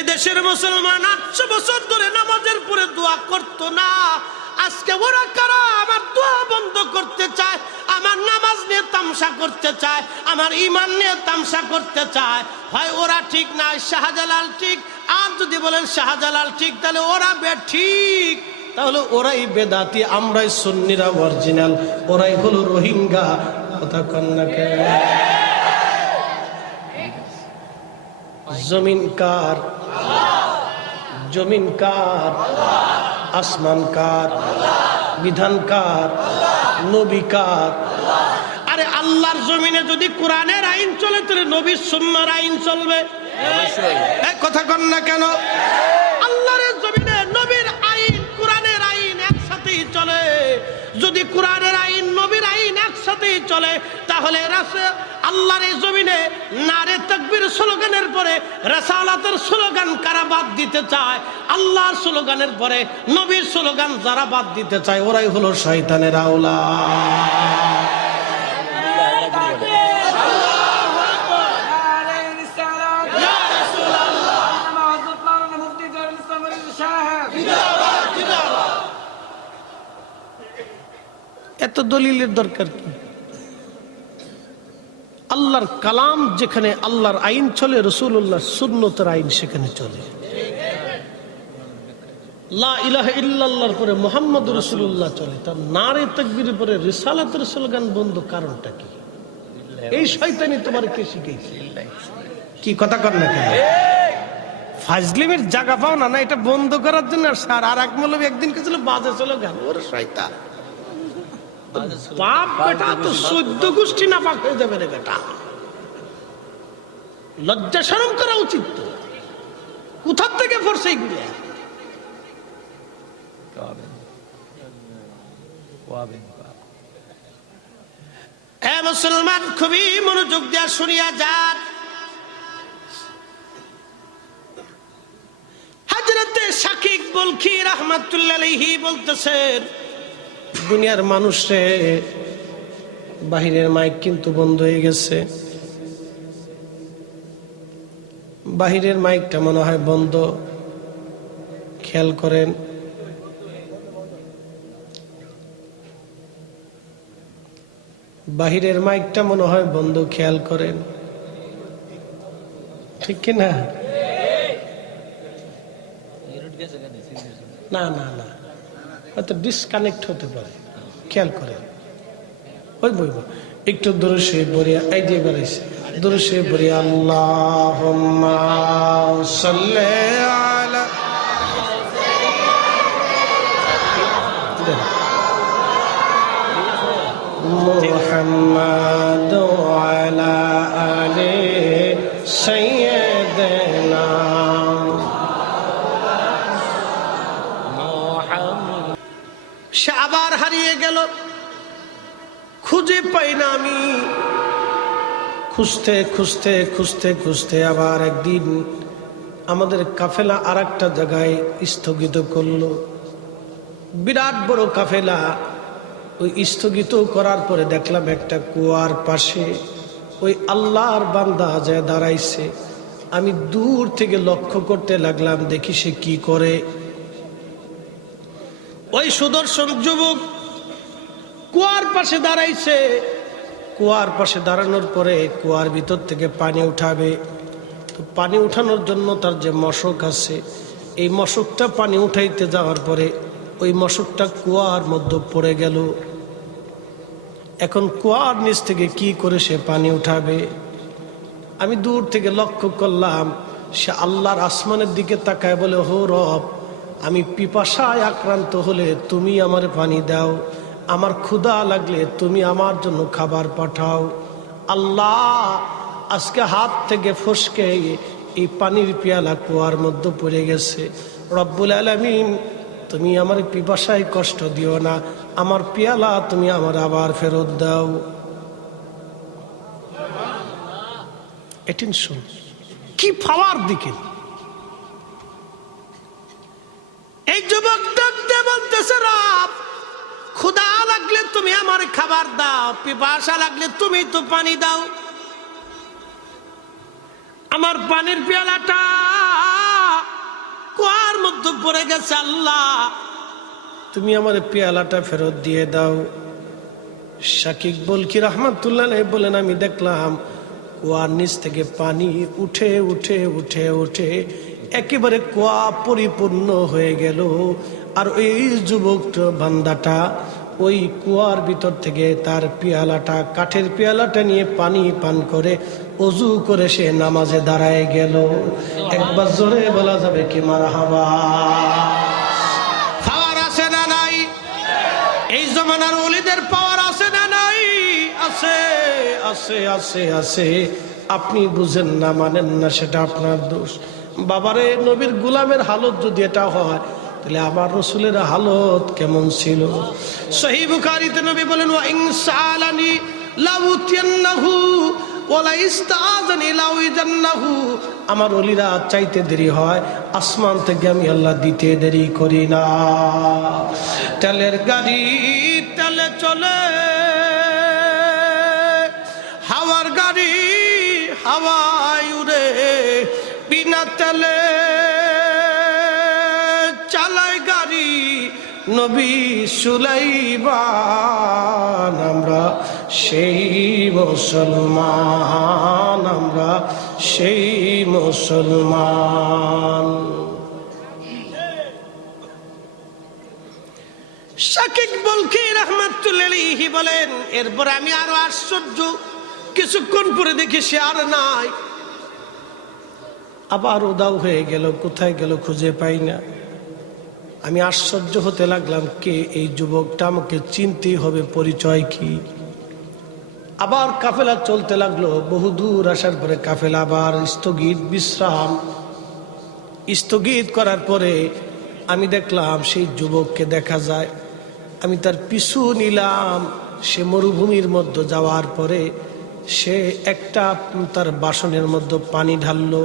এদেশের মুসলমান 800 বছর ধরে নামাজের পরে দোয়া করতো না। আজকে ওরা কারা আমার দোয়া বন্ধ করতে চায়, আমার নামাজ নিয়ে তামসা করতে চায়, আমার ঈমান নিয়ে তামসা করতে চায়। হয় ওরা ঠিক না, শাহজালাল ঠিক। আর যদি বলেন শাহজালাল ঠিক, তাহলে ওরা বেঠিক, তাহলে ওরাই বেদাতি, আমরাই সুন্নিরা অরিজিনাল, ওরাই হলো রোহিঙ্গা। কথা কন না কেন? জমিন কার? জমিন কার? আসমান কার? বিধান কার? নবী কার? আরে আল্লাহর জমিনে যদি কোরআনের আইন চলে, তাহলে নবীর সুন্নাহর আইন চলবে। কথা কন না কেন? আল্লাহর জমিনে নবীর আইন, কোরআনের আইন একসাথেই চলে। যদি কোরআনের আইন, নবীর আইন একসাথেই চলে, তাহলে আল্লাহর এই জমিনে নারে তাকবীর স্লোগানের পরে রাসালাতের স্লোগান কারা বাদ দিতে চায়? আল্লাহর স্লোগানের পরে নবীর স্লোগান যারা বাদ দিতে চায়, ওরাই হলো শয়তানের আওলাদ। এত দলিলের দরকার কি? আল্লাহর কালাম যেখানে, আল্লাহর আইন চলে, রাসূলুল্লাহর সুন্নতের আইন সেখানে চলে। লা ইলাহা ইল্লাল্লাহর পরে মুহাম্মদুর রাসূলুল্লাহ চলে। তার নারে তাকবীরের পরে রিসালাতের স্লোগান বন্ধ, কারণটা কি? এই শয়তানি তোমার কে শিখাইছে? কি কথা কর না কেন? ফাজলিমের জায়গা পাও না, না এটা বন্ধ করার জন্য। আর এক মৌলবী একদিন কে ছিল বাজে স্লোগান, ওর শয়তান। বাপ বেটা তো 14 গোষ্ঠী নাপাক হয়ে যাবে রে বেটা। লজ্জা শরম করা উচিত তো। কোথা থেকে পড়ছে এগুলো? মুসলমান খুবই মনোযোগ দিয়া শুনিয়া যান। হযরতে শাকিক বলখি রাহমাতুল্লাহ আলাইহি বলতেছেন, দুনিয়ার মানুষে বাহিরের মাইক কিন্তু বন্ধ হয়ে গেছে। বাহিরের মাইকটা মনে হয় বন্ধ, খেয়াল করেন। বাহিরের মাইকটা মনে হয় বন্ধ, খেয়াল করেন, ঠিক কি না? না না না, হয়তো ডিসকানেক্ট হতে পারে, খেয়াল করেন। ওই বইব একটু দূরে সে বলিয়া, এই যে বেড়াইছে দূরে সে বলিয়া, আল্লাহুম্মা সাল্লি আলা মুহাম্মাদ ওয়া আলা আলি সাইয়্যিদিনা। সে আবার হারিয়ে গেল, খুঁজে পাই না আমি। খুঁজতে খুঁজতে খুঁজতে খুঁজতে আবার একদিন আমাদের কাফেলা আর একটা জায়গায় স্থগিত করলো। বিরাট বড় কাফেলা। ওই স্থগিত করার পরে দেখলাম একটা কুয়ার পাশে ওই আল্লাহর বান্দা যে দাঁড়াইছে। আমি দূর থেকে লক্ষ্য করতে লাগলাম, দেখি সে কি করে। ওই সুদর্শন যুবক কুয়ার পাশে দাঁড়াইছে। কুয়ার পাশে দাঁড়ানোর পরে কুয়ার ভিতর থেকে পানি উঠাবে। তো পানি উঠানোর জন্য তার যে মশক আছে, এই মশকটা পানি উঠাইতে যাওয়ার পরে ওই মশকটা কুয়ার মধ্যে পড়ে গেল। এখন কুয়ার নিচ থেকে কি করে সে পানি উঠাবে? আমি দূর থেকে লক্ষ্য করলাম, সে আল্লাহর আসমানের দিকে তাকায় বলে, হো রব, আমি পিপাসায় আক্রান্ত হলে তুমি আমার পানি দাও, আমার ক্ষুধা লাগলে তুমি আমার জন্য খাবার পাঠাও। আল্লাহ, আজকে হাত থেকে ফসকে এই পানির পেয়ালা কুয়ার মধ্যে পড়ে গেছে। রব্বুল আলামিন, তুমি আমার পিপাসায় কষ্ট দিও না, আমার পেয়ালা তুমি আমার আবার ফেরত দাও। অ্যাটেনশন, কি পাওয়ার দিকে। এই যুবক ডাকতে বলতেছে, রব, ক্ষুধা লাগলে তুমি আমার খাবার দাও, পিপাসা লাগলে তুমি তো পানি দাও। আমার পানির পেয়ালাটা কুয়ার মধ্যে পড়ে গেছে, আল্লাহ তুমি আমার পেয়ালাটা ফেরত দিয়ে দাও। শাকিক বলখি রাহমাতুল্লাহ আলাইহি বলেন, আমি দেখলাম কুয়ার নিচ থেকে পানি উঠে উঠে উঠে উঠে একেবারে কুয়া পরিপূর্ণ হয়ে গেল। আর ওই যুবকটা বান্দাটা ওই কুয়ার ভিতর থেকে তার পেয়ালাটা, কাঠের পেয়ালাটা নিয়ে পানি পান করে ওযু করে সে নামাজে দাঁড়ায় গেল। একবার জোরে বলা যাবে কি মারহাবা? পাওয়ার আছে না নাই? এই জমানার ওলিদের পাওয়ার আছে না নাই? আছে আছে আছে আছে। আপনি বুঝেন না, মানেন না, সেটা আপনার দোষ। বাবারে, নবীর গোলামের হালত যদি এটা হয়, তাহলে আমার রাসূলের হালত কেমন ছিল? সহিহ বুখারীতে নবী বলেন, ওয়া ইনসালানি লাউতিয়ান্নাহু ওয়ালা ইস্তাযানি লাউইজান্নাহু। আমার ওলিরা চাইতে দেরি হয়, আসমান থেকে আমি আল্লাহ দিতে দেরি করি না। তেলের গাড়ি তেলে চলে, হাওয়ার গাড়ি হাওয়ায় উড়ে, বিনা তেলে চালায় গাড়ি নবী সুলাইমান। আমরা সেই মুসলমান, আমরা সেই মুসলমান। শাকিক বলখি রাহমাতুল্লাহি আলাইহি বলেন, এরপর আমি আরো আশ্চর্য, কিছুক্ষণ পরে দেখি সে আর নাই। আবার উদাও হয়ে গেল, কোথায় গেল খুঁজে পাই না। আমি আশ্চর্য হতে লাগলাম, কে এই যুবকটা, আমাকে চিনতেই হবে, পরিচয় কি। আবার কাফেলা চলতে লাগলো। বহুদূর আসার পরে কাফেলা আবার স্থগিত, বিশ্রাম স্থগিত করার পরে আমি দেখলাম সেই যুবককে দেখা যায়। আমি তার পিছু নিলাম। সে মরুভূমির মধ্যে যাওয়ার পরে সে একটা তার বাসনের মধ্যে পানি ঢাললো।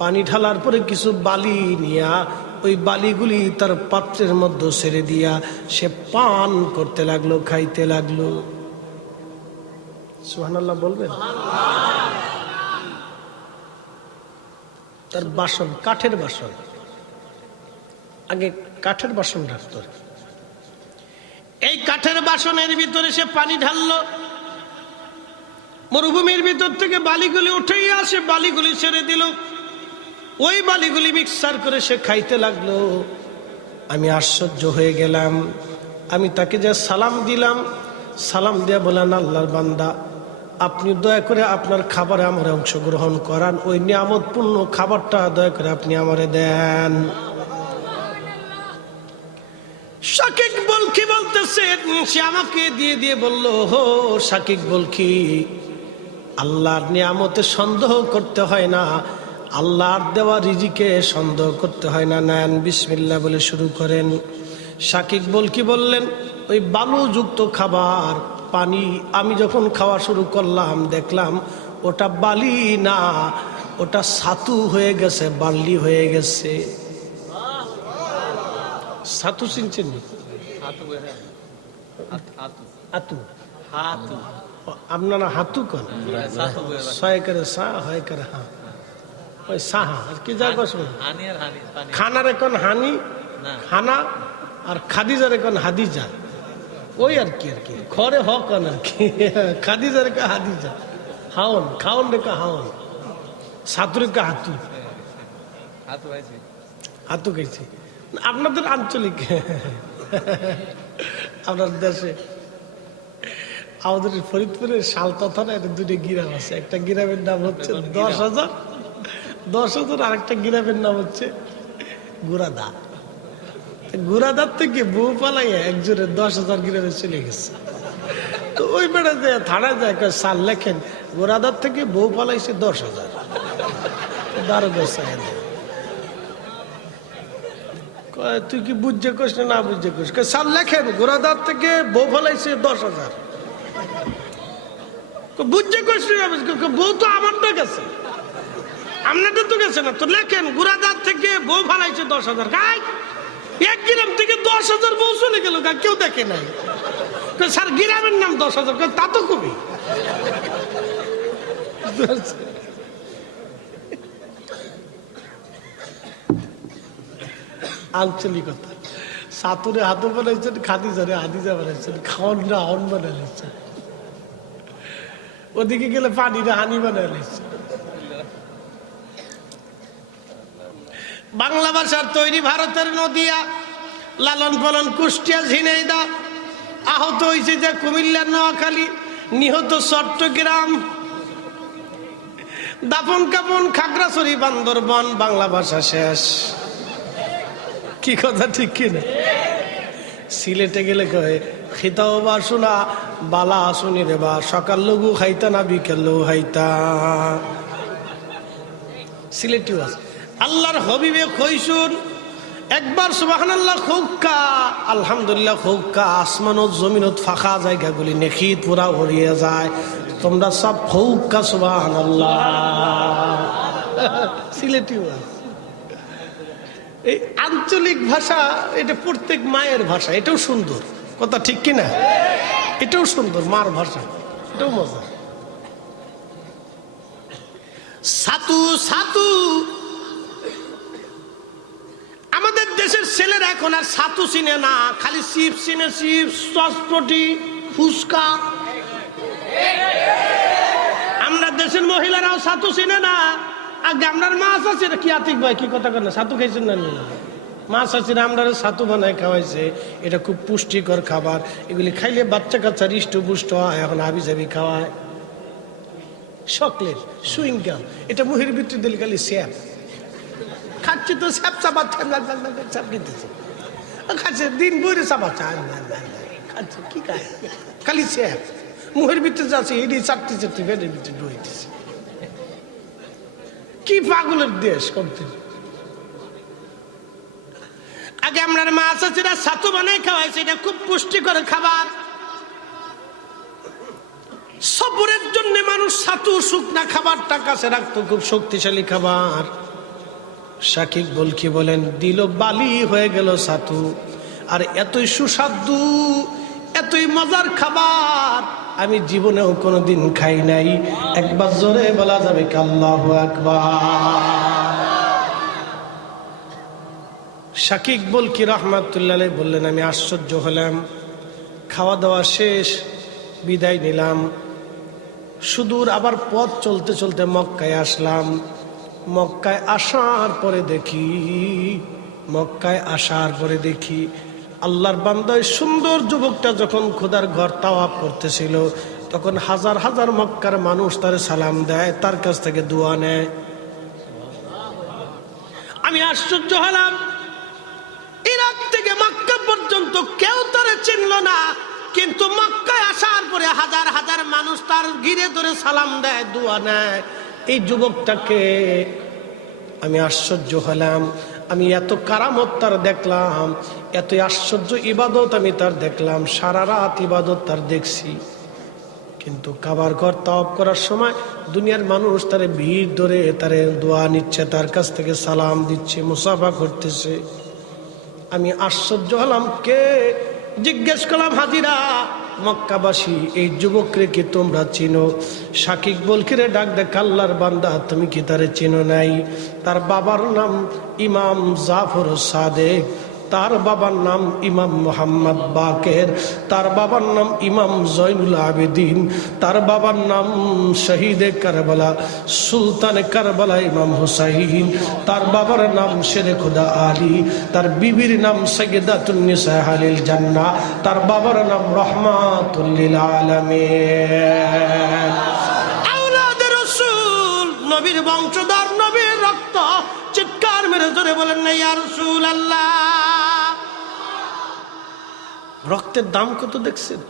পানি ঢালার পরে কিছু বালি নিয়া ওই বালিগুলি তার পাত্রের মধ্যে ছেড়ে দিয়া সে পান করতে লাগলো, খাইতে লাগলো। সুবহানাল্লাহ বলবেন? তার বাসন কাঠের বাসন, আগে কাঠের বাসন রাখত। এই কাঠের বাসনের ভিতরে সে পানি ঢাললো। মরুভূমির ভিতর থেকে বালিগুলি উঠেই আসে, বালিগুলি ছেড়ে দিল। ওই বালিগুলি মিক্সার করে সে খাইতে লাগলো। আমি আশ্চর্য হয়ে গেলাম। আমি তাকে যে সালাম দিলাম, সালাম দিয়া বলেন, আল্লাহর বান্দা, আপনি দয়া করে আপনার খাবারে আমার অংশগ্রহণ করান, ওই নিয়ামতপূর্ণ খাবারটা দয়া করে আপনি আমারে দেন। শাকিক বলখি বলতেছে, সে আমাকে দিয়ে দিয়ে বলল, হো শাকিক বলখি, আল্লাহর নিয়ামতে সন্দেহ করতে হয় না, আল্লাহর দেওয়া রিজিকে সন্দেহ করতে হয় না, নেন বিসমিল্লাহ বলে শুরু করেন। শাকিক বলখি বললেন, ওই বালুযুক্ত খাবার পানি আমি যখন খাওয়া শুরু করলাম, দেখলাম ওটা বালি না, ওটা ছাতু হয়ে গেছে, বালি হয়ে গেছে। ছাতু চিনছেন? আপনারা হাতু কন, ছয় করে সা হয় করে হা, ওই সাহা আর কি যা কস, খানার এখন হানি খানা, আর খাদিজার এখন হাদিজা, ওই আর কি খরে হকন আর কি, খাদিজার কা হাদিজা, হাওন খাওন রেখা হাওন, ছাতুর কা হাতু, হাতু খাইছি। আপনাদের আঞ্চলিক, আপনার দেশে আমাদের ফরিদপুরের শালতা থানায় দুটো গ্রাম আছে। একটা গ্রামের নাম হচ্ছে 10,000, 10,000, আর একটা গ্রামের নাম হচ্ছে গুড়াদা। গুড়াদার থেকে বউ পালাইয়া একজনের 10,000 গ্রামে চলে গেছে। তো ওই বেড়া যে থানায় যায় সাল লেখেন, গুড়াদার থেকে বউ পালাইছে 10,000, দারোগা সাহেব। তুই কি বুঝছে কোস না বুঝছে কোস? সাল লেখেন, গোড়াদার থেকে বউ ফেলাইছে 10,000। বুঝছে কোস না, বউ তো আমারটা গেছে, আপনারটা তো গেছে না। তো লেখেন, গোড়াদার থেকে বউ ফেলাইছে 10,000। গাই এক গ্রাম থেকে 10,000 বউ চলে গেল, কেউ দেখে নাই। স্যার গ্রামের নাম 10,000, তা তো খুবই আঞ্চলিকতা। সাতুরে হাতু বানাইছেন, খাদিজারে হাদিজা বানাইছেন, খাওয়ানরা হাওন বানাইছেন, ওদিকে গেলে পানিরা হানি বানাইছেন। বাংলা ভাষার তৈরি ভারতের নদিয়া, লালন পালন কুষ্টিয়া, ঝিনাইদহ, আহত হয়েছে যে কুমিল্লার নোয়াখালী, নিহত চট্টগ্রাম, দাফন কাপন খাগড়াছড়ি, বান্দরবান, বাংলা ভাষা শেষ। কি কথা ঠিক কিনা? সিলেটে গেলে কয়ে খিতাও বা শোনা বালা শুনি রে বা, সকাল লঘু খাইতা না বিকেল লঘু খাইতা। সিলেটিও আছে। আল্লাহর হবিবে কইসুন একবার সুবহানাল্লাহ খুক্কা, আলহামদুলিল্লাহ খুক্কা, আসমানত জমিনত ফাঁকা জায়গাগুলি নেখিত পুরা ভরিয়ে যায়। তোমরা সব খুক্কা সুবহানাল্লাহ। সিলেটিও আছে। এই আঞ্চলিক ভাষা, এটা প্রত্যেক মায়ের ভাষা, এটাও সুন্দর কথা ঠিক কিনা? এটাও সুন্দর, মার ভাষা, এটাও মজা। ছাতু ছাতু, আমাদের দেশের ছেলেরা এখন আর ছাতু চিনে না, খালি চিপস চিনে, চিপস, চটপটি, ফুচকা। আমরা দেশের মহিলারাও ছাতু চিনে না। আগে আপনার মাছ আছে কি আতিক ভাই, কি কথা কেন ছাতু খাইছেন না? মাছ আছে, আমরা ছাতু বানায় খাওয়াইছে, এটা খুব পুষ্টিকর খাবার, এগুলি খাইলে বাচ্চা কাচ্চা হৃষ্টপুষ্ট হয়। এখন হাবি জাবি খাওয়ায় চকলেট, সুইং গাম, এটা মুখের ভিতরে দিলে খালি স্যাপ খাচ্ছি, তো স্যাপ চাপা চাপ নিতেছে। খাচ্ছে দিন বইরে চাপা চায় না খাচ্ছে কি খায় খালি স্যাপ মুখের ভিতরে যাচ্ছে এটি চারটি চারটি পেটের ভিতরে ঢুইতেছে। কি পাগলের দেশ করতে। আগে আপনার মা চাচিরা ছাতু বানাই খাওয়াইছে, এটা খুব পুষ্টিকর খাবার। সবরের জন্য মানুষ ছাতু শুকনা খাবারটা কাছে রাখতো, খুব শক্তিশালী খাবার। শাকিব বলকি বলেন দিল বালি হয়ে গেল ছাতু, আর এতই সুস্বাদু এতই মজার খাবার আমি জীবনেও কোনোদিন খাই নাই। একবার জোরে বলা যাবে কি আল্লাহু আকবার। শাকিব বলকি রহমাতুল্লাহ আলাইহি বললেন আমি আশ্চর্য হলাম। খাওয়া দাওয়া শেষ, বিদায় নিলাম। সুদূর আবার পথ চলতে চলতে মক্কায় আসলাম। মক্কায় আসার পরে দেখি আল্লাহর বান্দা সুন্দর যুবকটা যখন খোদার ঘর তাওয়াফ করতেছিল, তখন হাজার হাজার মক্কার মানুষ তার সালাম দেয়, তার কাছ থেকে দোয়া নেয়। আমি আশ্চর্য হলাম, ইরাক থেকে মক্কা পর্যন্ত কেউ তারে চিনল না, কিন্তু মক্কায় আসার পরে হাজার হাজার মানুষ তার ঘিরে ধরে সালাম দেয়, দোয়া নেয়। এই যুবকটাকে আমি আশ্চর্য হলাম। আমি এত কারামত তার দেখলাম, এত আশ্চর্য ইবাদত আমি তার দেখলাম, সারা রাত ইবাদত তার দেখছি। কিন্তু কাবার ঘর তাওয়াফ করার সময় দুনিয়ার মানুষ তারে ভিড় ধরে তারে দোয়া নিচ্ছে, তার কাছ থেকে সালাম দিচ্ছে, মুসাফা করতেছে। আমি আশ্চর্য হলাম। কে জিজ্ঞেস করলাম, হাজিরা মক্কাবাসী এই যুবকরে কি তোমরা চিনো? শাকিব বলকিরে ডাক দেখ, আল্লাহর বান্দা তুমি কি তারে চিনো নাই? তার বাবার নাম ইমাম জাফর সাদেক, তার বাবার নাম ইমাম মোহাম্মদ বাকের, তার বাবার নাম ইমাম জয়নুল আবেদিন, তার বাবার নাম শহীদে কারবালা সুলতানে কারবালা ইমাম হুসাইন, তার বাবার নাম শেরে খুদা আলী, তার বিবির নাম সৈয়দাতুন নিসা আহলিল জান্নাহ, তার বাবার নাম রহমাতুল লিল আলামিন। আওলাদে রাসূল, নবীর বংশধর, নবীর রক্ত। চিৎকার মেরে জোরে বলেন না ইয়া রাসূলুল্লাহ। রক্তের দাম কত দেখছেন?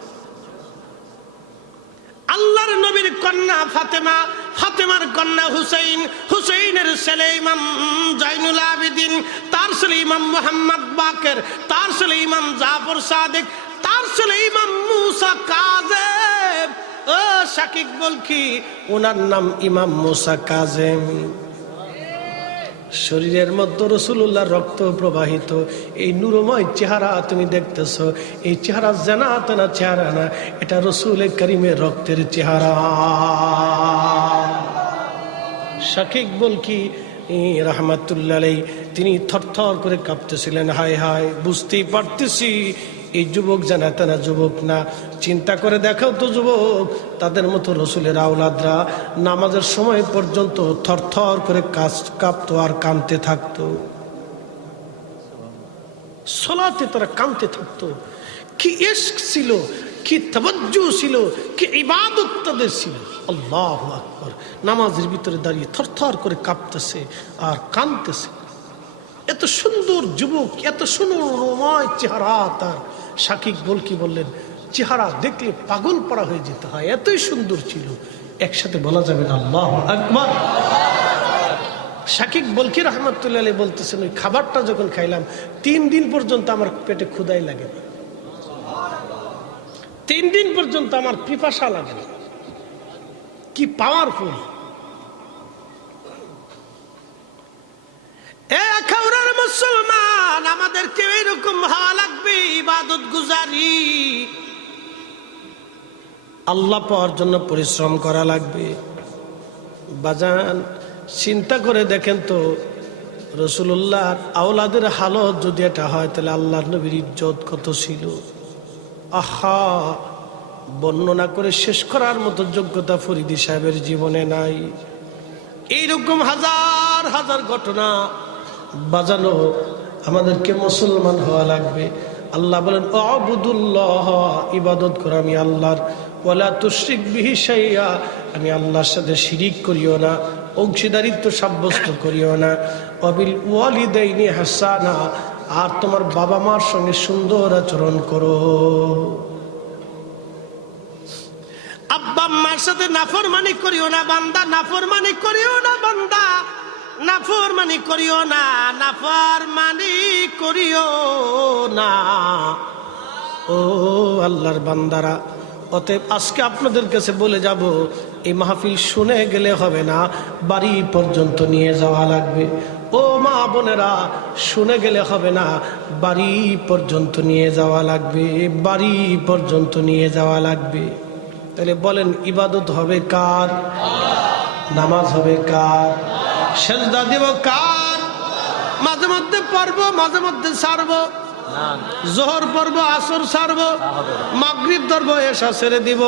আল্লাহর নবীর কন্যা ফাতেমা, ফাতেমার কন্যা হুসাইন, হুসাইনের ছেলে ইমাম জয়নুল আবেদিন, তার ছেলে ইমাম মোহাম্মদ বাকের, তার ছেলে ইমাম জাফর সাদেক, তার ছেলে ইমাম মুসা কাজেম। ও শাকিব বলকি, ওনার নাম ইমাম মুসা কাজেম। শরীরের মধ্যে রাসূলুল্লাহর রক্ত প্রবাহিত। এই নূরময় চেহারা তুমি দেখতেছ, এই চেহারা জানা তেনা চেহারা না, এটা রাসূল করিমের রক্তের চেহারা। শাকিব বলকি রহমাতুল্লাহ আলাইহি তিনি থরথর করে কাঁপতেছিলেন। হায় হায়, বুঝতেই পারতেছি এই যুবক জানা তেনা যুবক না। চিন্তা করে দেখাও তো যুবক, তাদের মতো রসুলের আওলাদরা নামাজের সময় পর্যন্ত থরথর করে কাঁপতো আর কাঁদতে থাকতো। সালাতে তারা কাঁদতে থাকতো। কি ইশক ছিল, কি তাওয়াজ্জু ছিল, কি ইবাদত তাদের ছিল। আল্লাহু আকবার। নামাজের ভিতরে দাঁড়িয়ে থরথর করে কাঁপতেছে আর কাঁদতেছে। এত সুন্দর যুবক, এত সুন্দরময় চেহারা তার। শাকিব বলকি বললেন, চেহারা দেখলে পাগল পড়া হয়ে যেতে হয়, এতই সুন্দর ছিল। একসাথে বলা যাবে না আল্লাহু আকবার। শাকিব বলকি রহমাতুল্লাহ আলাইহি বলতেছেন, ওই খাবারটা যখন খাইলাম 3 দিন পর্যন্ত আমার পেটে ক্ষুধাই লাগে না, 3 দিন পর্যন্ত আমার পিপাসা লাগে না। কি পাওয়ারফুল! মুসলমান, আমাদেরকে এরকম হওয়া লাগবে, ইবাদত গুজারি, আল্লাহ পাওয়ার জন্য পরিশ্রম করা লাগবে। বাজান চিন্তা করে দেখেন তো, রাসূলুল্লাহর আওলাদের হালত যদি এটা হয়, তাহলে আল্লাহর নবীর ইজ্জত কত ছিল। আহা, বর্ণনা করে শেষ করার মতো যোগ্যতা ফরিদী সাহেবের জীবনে নাই। এইরকম হাজার হাজার ঘটনা বাজানো। আমাদেরকে মুসলমান হওয়া লাগবে। আল্লাহ বলেন, আবুদুল্লাহ, ইবাদত করো আমি আল্লাহর, ওয়ালা তুশরিক বিহি শাইআ, আমি আল্লাহর সাথে শিরিক করিও না, অংশীদারিত্ব সাব্যস্ত করিও না। ওয়াবিল ওয়ালিদাইনি হাসানা, আর তোমার বাবা মার সঙ্গে সুন্দর আচরণ করো। আব্বা আম্মার সাথে নাফরমানি করিও না বান্দা, নাফরমানি করিও না বান্দা, নাফরমানি করিও না, নাফরমানি করিও না। ও আল্লাহর বান্দারা, অতএব আজকে আপনাদের কাছে বলে যাব, এই মাহফিল শুনে গেলে হবে না, বাড়ি পর্যন্ত নিয়ে যাওয়া লাগবে। ও মা বোনেরা, শুনে গেলে হবে না, বাড়ি পর্যন্ত নিয়ে যাওয়া লাগবে, বাড়ি পর্যন্ত নিয়ে যাওয়া লাগবে। তাহলে বলেন, ইবাদত হবে কার? নামাজ হবে কার? সেজদা দেব কার? মাঝে মধ্যে পড়বো, মাঝে মধ্যে ছাড়বো, জোহর পড়বো, আসর ছাড়বো, মাগরিব ধরবো, এশা ছেড়ে দিব।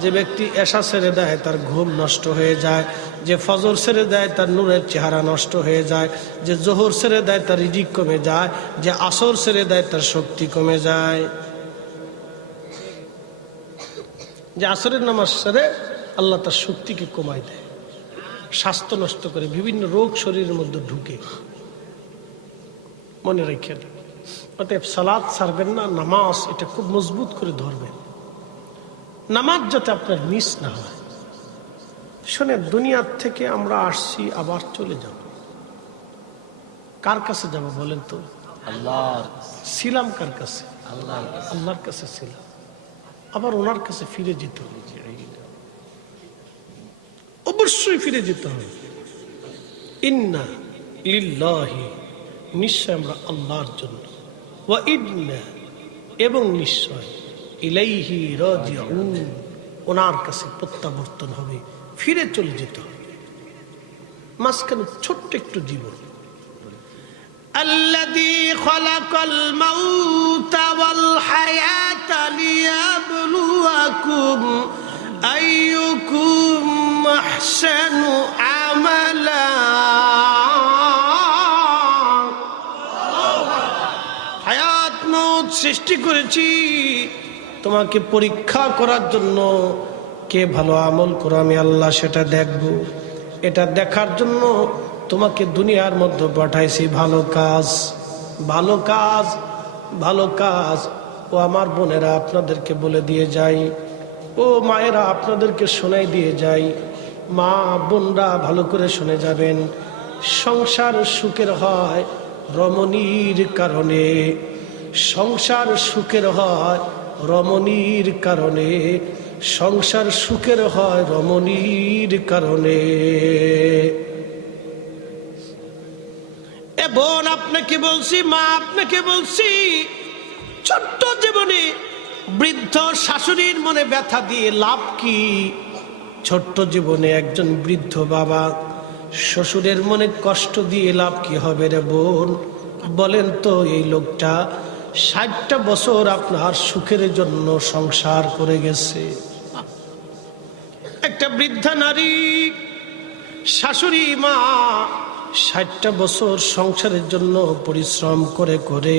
যে ব্যক্তি এশা ছেড়ে দেয় তার ঘুম নষ্ট হয়ে যায়, যে ফজর ছেড়ে দেয় তার নূরের চেহারা নষ্ট হয়ে যায়, যে জোহর ছেড়ে দেয় তার রিজিক কমে যায়, যে আসর ছেড়ে দেয় তার শক্তি কমে যায়। যে আসরের নামাজ ছেড়ে আল্লাহ তার শক্তিকে কমায় দেয়, স্বাস্থ্য নষ্ট করে, বিভিন্ন রোগ শরীরের মধ্যে ঢুকে। মনে রাখেন, অতএব সালাত ছাড়বেন না, নামাজ এটা খুব মজবুত করে ধরবেন, নামাজ যাতে আপনার মিস না হয়। শোনেন, দুনিয়ার থেকে আমরা আসছি, আবার চলে যাব। কার কাছে যাব বলেন তো? আল্লাহর। ছিলাম কার কাছে? আল্লাহর কাছে ছিলাম, আবার ওনার কাছে ফিরে যেতে হবে। অবশ্যই ফিরে যেতে হবে। ইন্না লিল্লাহি, নিশ্চয় আমরা আল্লাহর জন্য, ওয়া ইন্না, এবং নিশ্চয়, ইলাইহি রাজিউন, ওনার কাছে প্রত্যাবর্তন হবে, ফিরে চলে যেতে হবে। মাঝখানে ছোট্ট একটু জীবন। আল্লাযী খালাকাল মাউতা ওয়াল হায়াতা লিয়াবলুয়াকুম আইয়ুকুম আহসানু আমালা। হায়াত মউত সৃষ্টি করেছি তোমাকে পরীক্ষা করার জন্য, কে ভালো আমল করো আমি আল্লাহ সেটা দেখব। এটা দেখার জন্য তোমাকে দুনিয়ার মধ্যে পাঠাইছি। ভালো কাজ, ভালো কাজ, ভালো কাজ। ও আমার বোনেরা, আপনাদেরকে বলে দিয়ে যাই, ও মায়েরা আপনাদেরকে শোনাই দিয়ে যাই, মা বোনরা ভালো করে শুনে যাবেন। সংসার সুখের হয় রমণীর কারণে, সংসার সুখের হয় রমণীর কারণে, সংসার সুখের হয় রমণীর কারণে। এ বোন আপনাকে বলছি, মা আপনাকে বলছি, ছোট্ট জীবনে বৃদ্ধ শাশুড়ির মনে ব্যথা দিয়ে লাভ কি? ছোট্ট জীবনে একজন বৃদ্ধ বাবা শ্বশুরের মনে কষ্ট দিয়ে লাভ কি হবে রে বোন? বলেন তো, এই লোকটা 60টা বছর আপনার সুখের জন্য সংসার করে গেছে। একটা বৃদ্ধা নারী, শাশুড়ি মা 60টা বছর সংসারের জন্য পরিশ্রম করে করে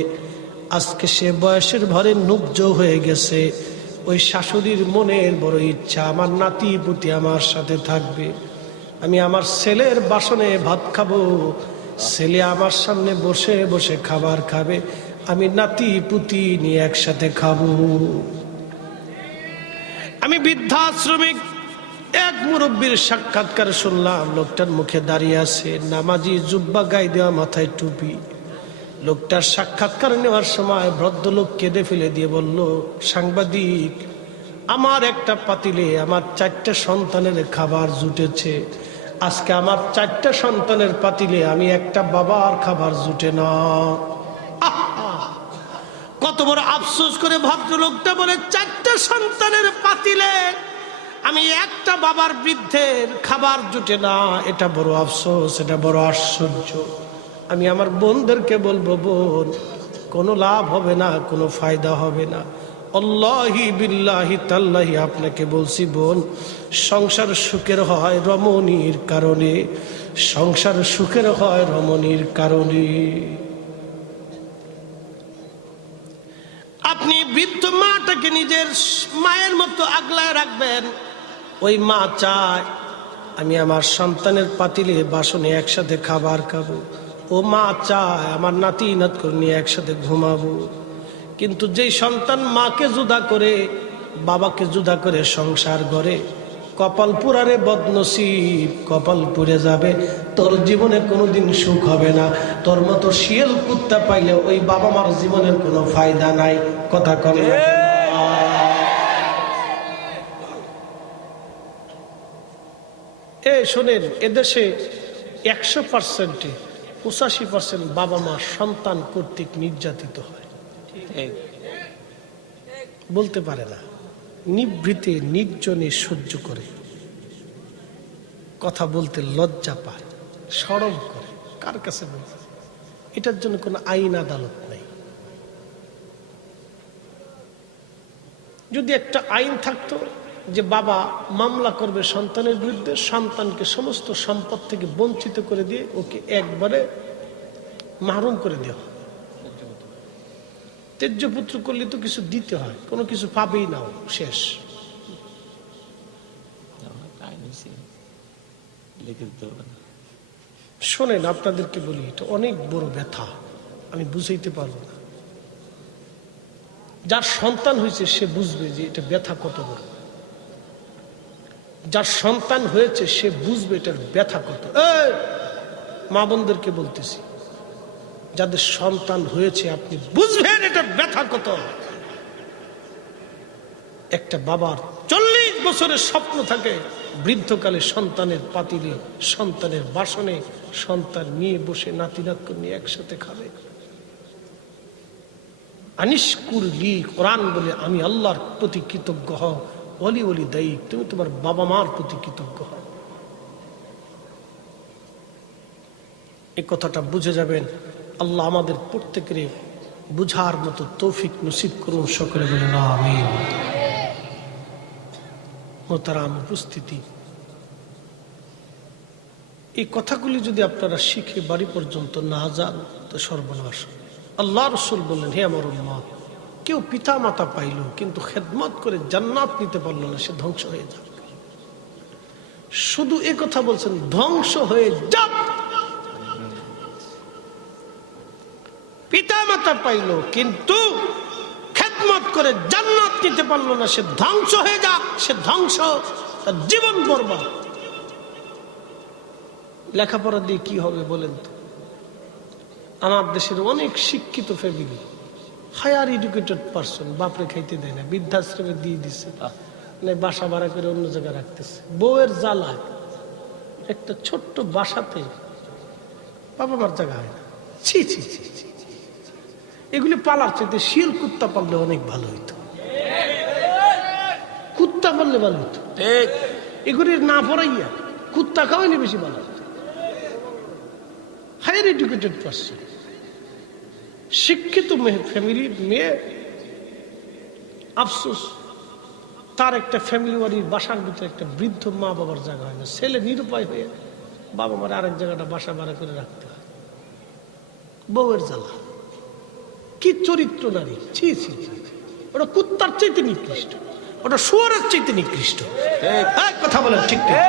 আজকে সে বয়সের ভরে নুব্জ হয়ে গেছে। ওই শাশুড়ির মনের বড় ইচ্ছা, আমার নাতি পুতি আমার সাথে থাকবে, আমি আমার ছেলের বাসনে ভাত খাবো, ছেলে আমার সামনে বসে বসে খাবার খাবে, আমি নাতি পুতি নিয়ে একসাথে খাবো। আমি বৃদ্ধাশ্রমিক এক মুরব্বীর সাক্ষাৎকার শুনলাম। লোকটার মুখে দাঁড়িয়ে আছে, নামাজি, জুব্বা গায়ে দেওয়া, মাথায় টুপি। লোকটার সাক্ষাৎকার নেওয়ার সময় ভদ্রলোক কেঁদে ফেলে দিয়ে বলল, সাংবাদিক, আমার একটা পাতিলে আমার 4টা সন্তানের খাবার জুটেছে, আজকে আমার 4টা সন্তানের পাতিলে আমি একটা বাবার খাবার জুটে না। কত বড় আফসোস করে ভদ্রলোকটা বলে, 4টা সন্তানের পাতিলে আমি একটা বাবার বৃদ্ধের খাবার জুটে না। এটা বড় আফসোস, এটা বড় আশ্চর্য। আমি আমার বোনদেরকে বলবো, বোন, কোনো লাভ হবে না, কোনো ফায়দা হবে না। আল্লাহি বিল্লাহি তাল্লাহি আপনাকে বলছি বোন, সংসার সুখের হয় রমণীর কারণে, সংসার সুখের হয় রমণীর কারণে। আপনি বৃদ্ধ মাটাকে নিজের মায়ের মতো আগলায় রাখবেন। ওই মা চায় আমি আমার সন্তানের পাতিলে বাসনে একসাথে খাবার খাবো। ও মা চায় আমার নাতি নাত করে নিয়ে একসাথে ঘুমাবো, কিন্তু যেই সন্তান মাকে জুদা করে বাবাকে জুদা করে সংসার করে, কপাল পুরারে বদনসিব, কপাল পুড়ে যাবে, তোর জীবনে কোনোদিন সুখ হবে না। তোর মতো শিয়াল কুত্তা পাইলে ওই বাবা মার জীবনের কোনো ফায়দা নাই। কথা কম শোনেন, এদেশে 100%-এ 85% বাবা মা সন্তান কর্তৃক নির্যাতিত হয়, বলতে পারে না, নিভৃতে নির্জনে সহ্য করে, কথা বলতে লজ্জা পায়, শরম করে, কার কাছে বলবে? এটার জন্য কোনো আইন আদালত নেই। যদি একটা আইন থাকতো যে বাবা মামলা করবে সন্তানের বিরুদ্ধে, সন্তানকে সমস্ত সম্পদ থেকে বঞ্চিত করে দিয়ে ওকে একবারে মাহরুম করে দেওয়া, তেজ্য পুত্র করলে তো কিছু দিতে হয়, কোনো কিছু পাবেই না, শেষ। শোনেন, আপনাদেরকে বলি, এটা অনেক বড় ব্যথা, আমি বুঝাইতে পারবো না। যার সন্তান হয়েছে সে বুঝবে যে এটা ব্যথা কত বড়। যার সন্তান হয়েছে সে বুঝবে এটার ব্যথা কত। মা বোনদেরকে বলতেছি, যাদের সন্তান হয়েছে আপনি বুঝবেন এটার ব্যথা কত। একটা বাবার 40 বছরের স্বপ্ন থাকে বৃদ্ধকালে সন্তানের পাতিলে, সন্তানের বাসনে সন্তান নিয়ে বসে নাতি নাতকে নিয়ে একসাথে খাবে। আনিশকুর লি, কোরআন বলে আমি আল্লাহর প্রতি কৃতজ্ঞ হও, ওলি ওলি দায়ী, তুমি তোমার বাবা মার প্রতি কৃতজ্ঞ হও। এই কথাটা বুঝে যাবেন। আল্লাহ আমাদের প্রত্যেকের বুঝার মতো তৌফিক নসিব করুন, সকলে বলেন আমিন। মোহতারাম উপস্থিতি, এই কথাগুলি যদি আপনারা শিখে বাড়ি পর্যন্ত না যান তো সর্বনাশ। আল্লাহ রসুল বললেন, হে আমার উম্মত, কেউ পিতা মাতা পাইল কিন্তু খেদমত করে জান্নাত নিতে পারল না, সে ধ্বংস হয়ে যাবে। শুধু এ কথা বলছেন, ধ্বংস হয়ে যাক। পিতা মাতা পাইল কিন্তু খেদমত করে জান্নাত নিতে পারল না, সে ধ্বংস হয়ে যাক, সে ধ্বংস, তার জীবন বরবাদ। লেখাপড়া দিয়ে কি হবে বলেন তো? আমার দেশের অনেক শিক্ষিত ফ্যামিলি, হায়ার এডুকেটেড পার্সন, বাপরে খাইতে দেয় না, বৃদ্ধাশ্রমে দিয়ে দিচ্ছে, বাসা ভাড়া করে অন্য জায়গায় রাখতেছে। বউয়ের জ্বালায় একটা ছোট্ট বাসাতে বাবা মার জায়গা হয় না। ছি ছি ছি ছি, এগুলি পালার চাইতে শিয়াল কুত্তা পাললে অনেক ভালো হইতো। কুত্তা পাললে ভালো হইতো, এগুলি না পড়াইয়া কুত্তা খাওয়াইলে বেশি ভালো হতো। হায়ার এডুকেটেড পার্সন, শিক্ষিত ফ্যামিলির মেয়ে, আফসোস তার একটা ফ্যামিলি বাড়ির বাসার ভিতরে একটা বৃদ্ধ মা বাবার জায়গা হয় না, ছেলে নিরুপায় হয়ে বাবা মার আরেক জায়গাটা বাসা ভাড়া করে রাখতে হয়। বউয়ের জ্বালা, কি চরিত্র নারী! ছি ছি ছি, ওটা কুত্তার চাইতে নিকৃষ্ট, ওটা শুয়োরের চাইতে নিকৃষ্ট। কথা বলেন ঠিক ঠিক।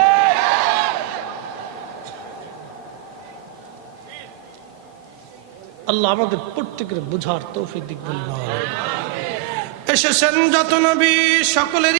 আল্লাহ আমাদের প্রত্যেকের বুঝার তৌফিক দিক বলেন। এসেছেন যত নবী সকলের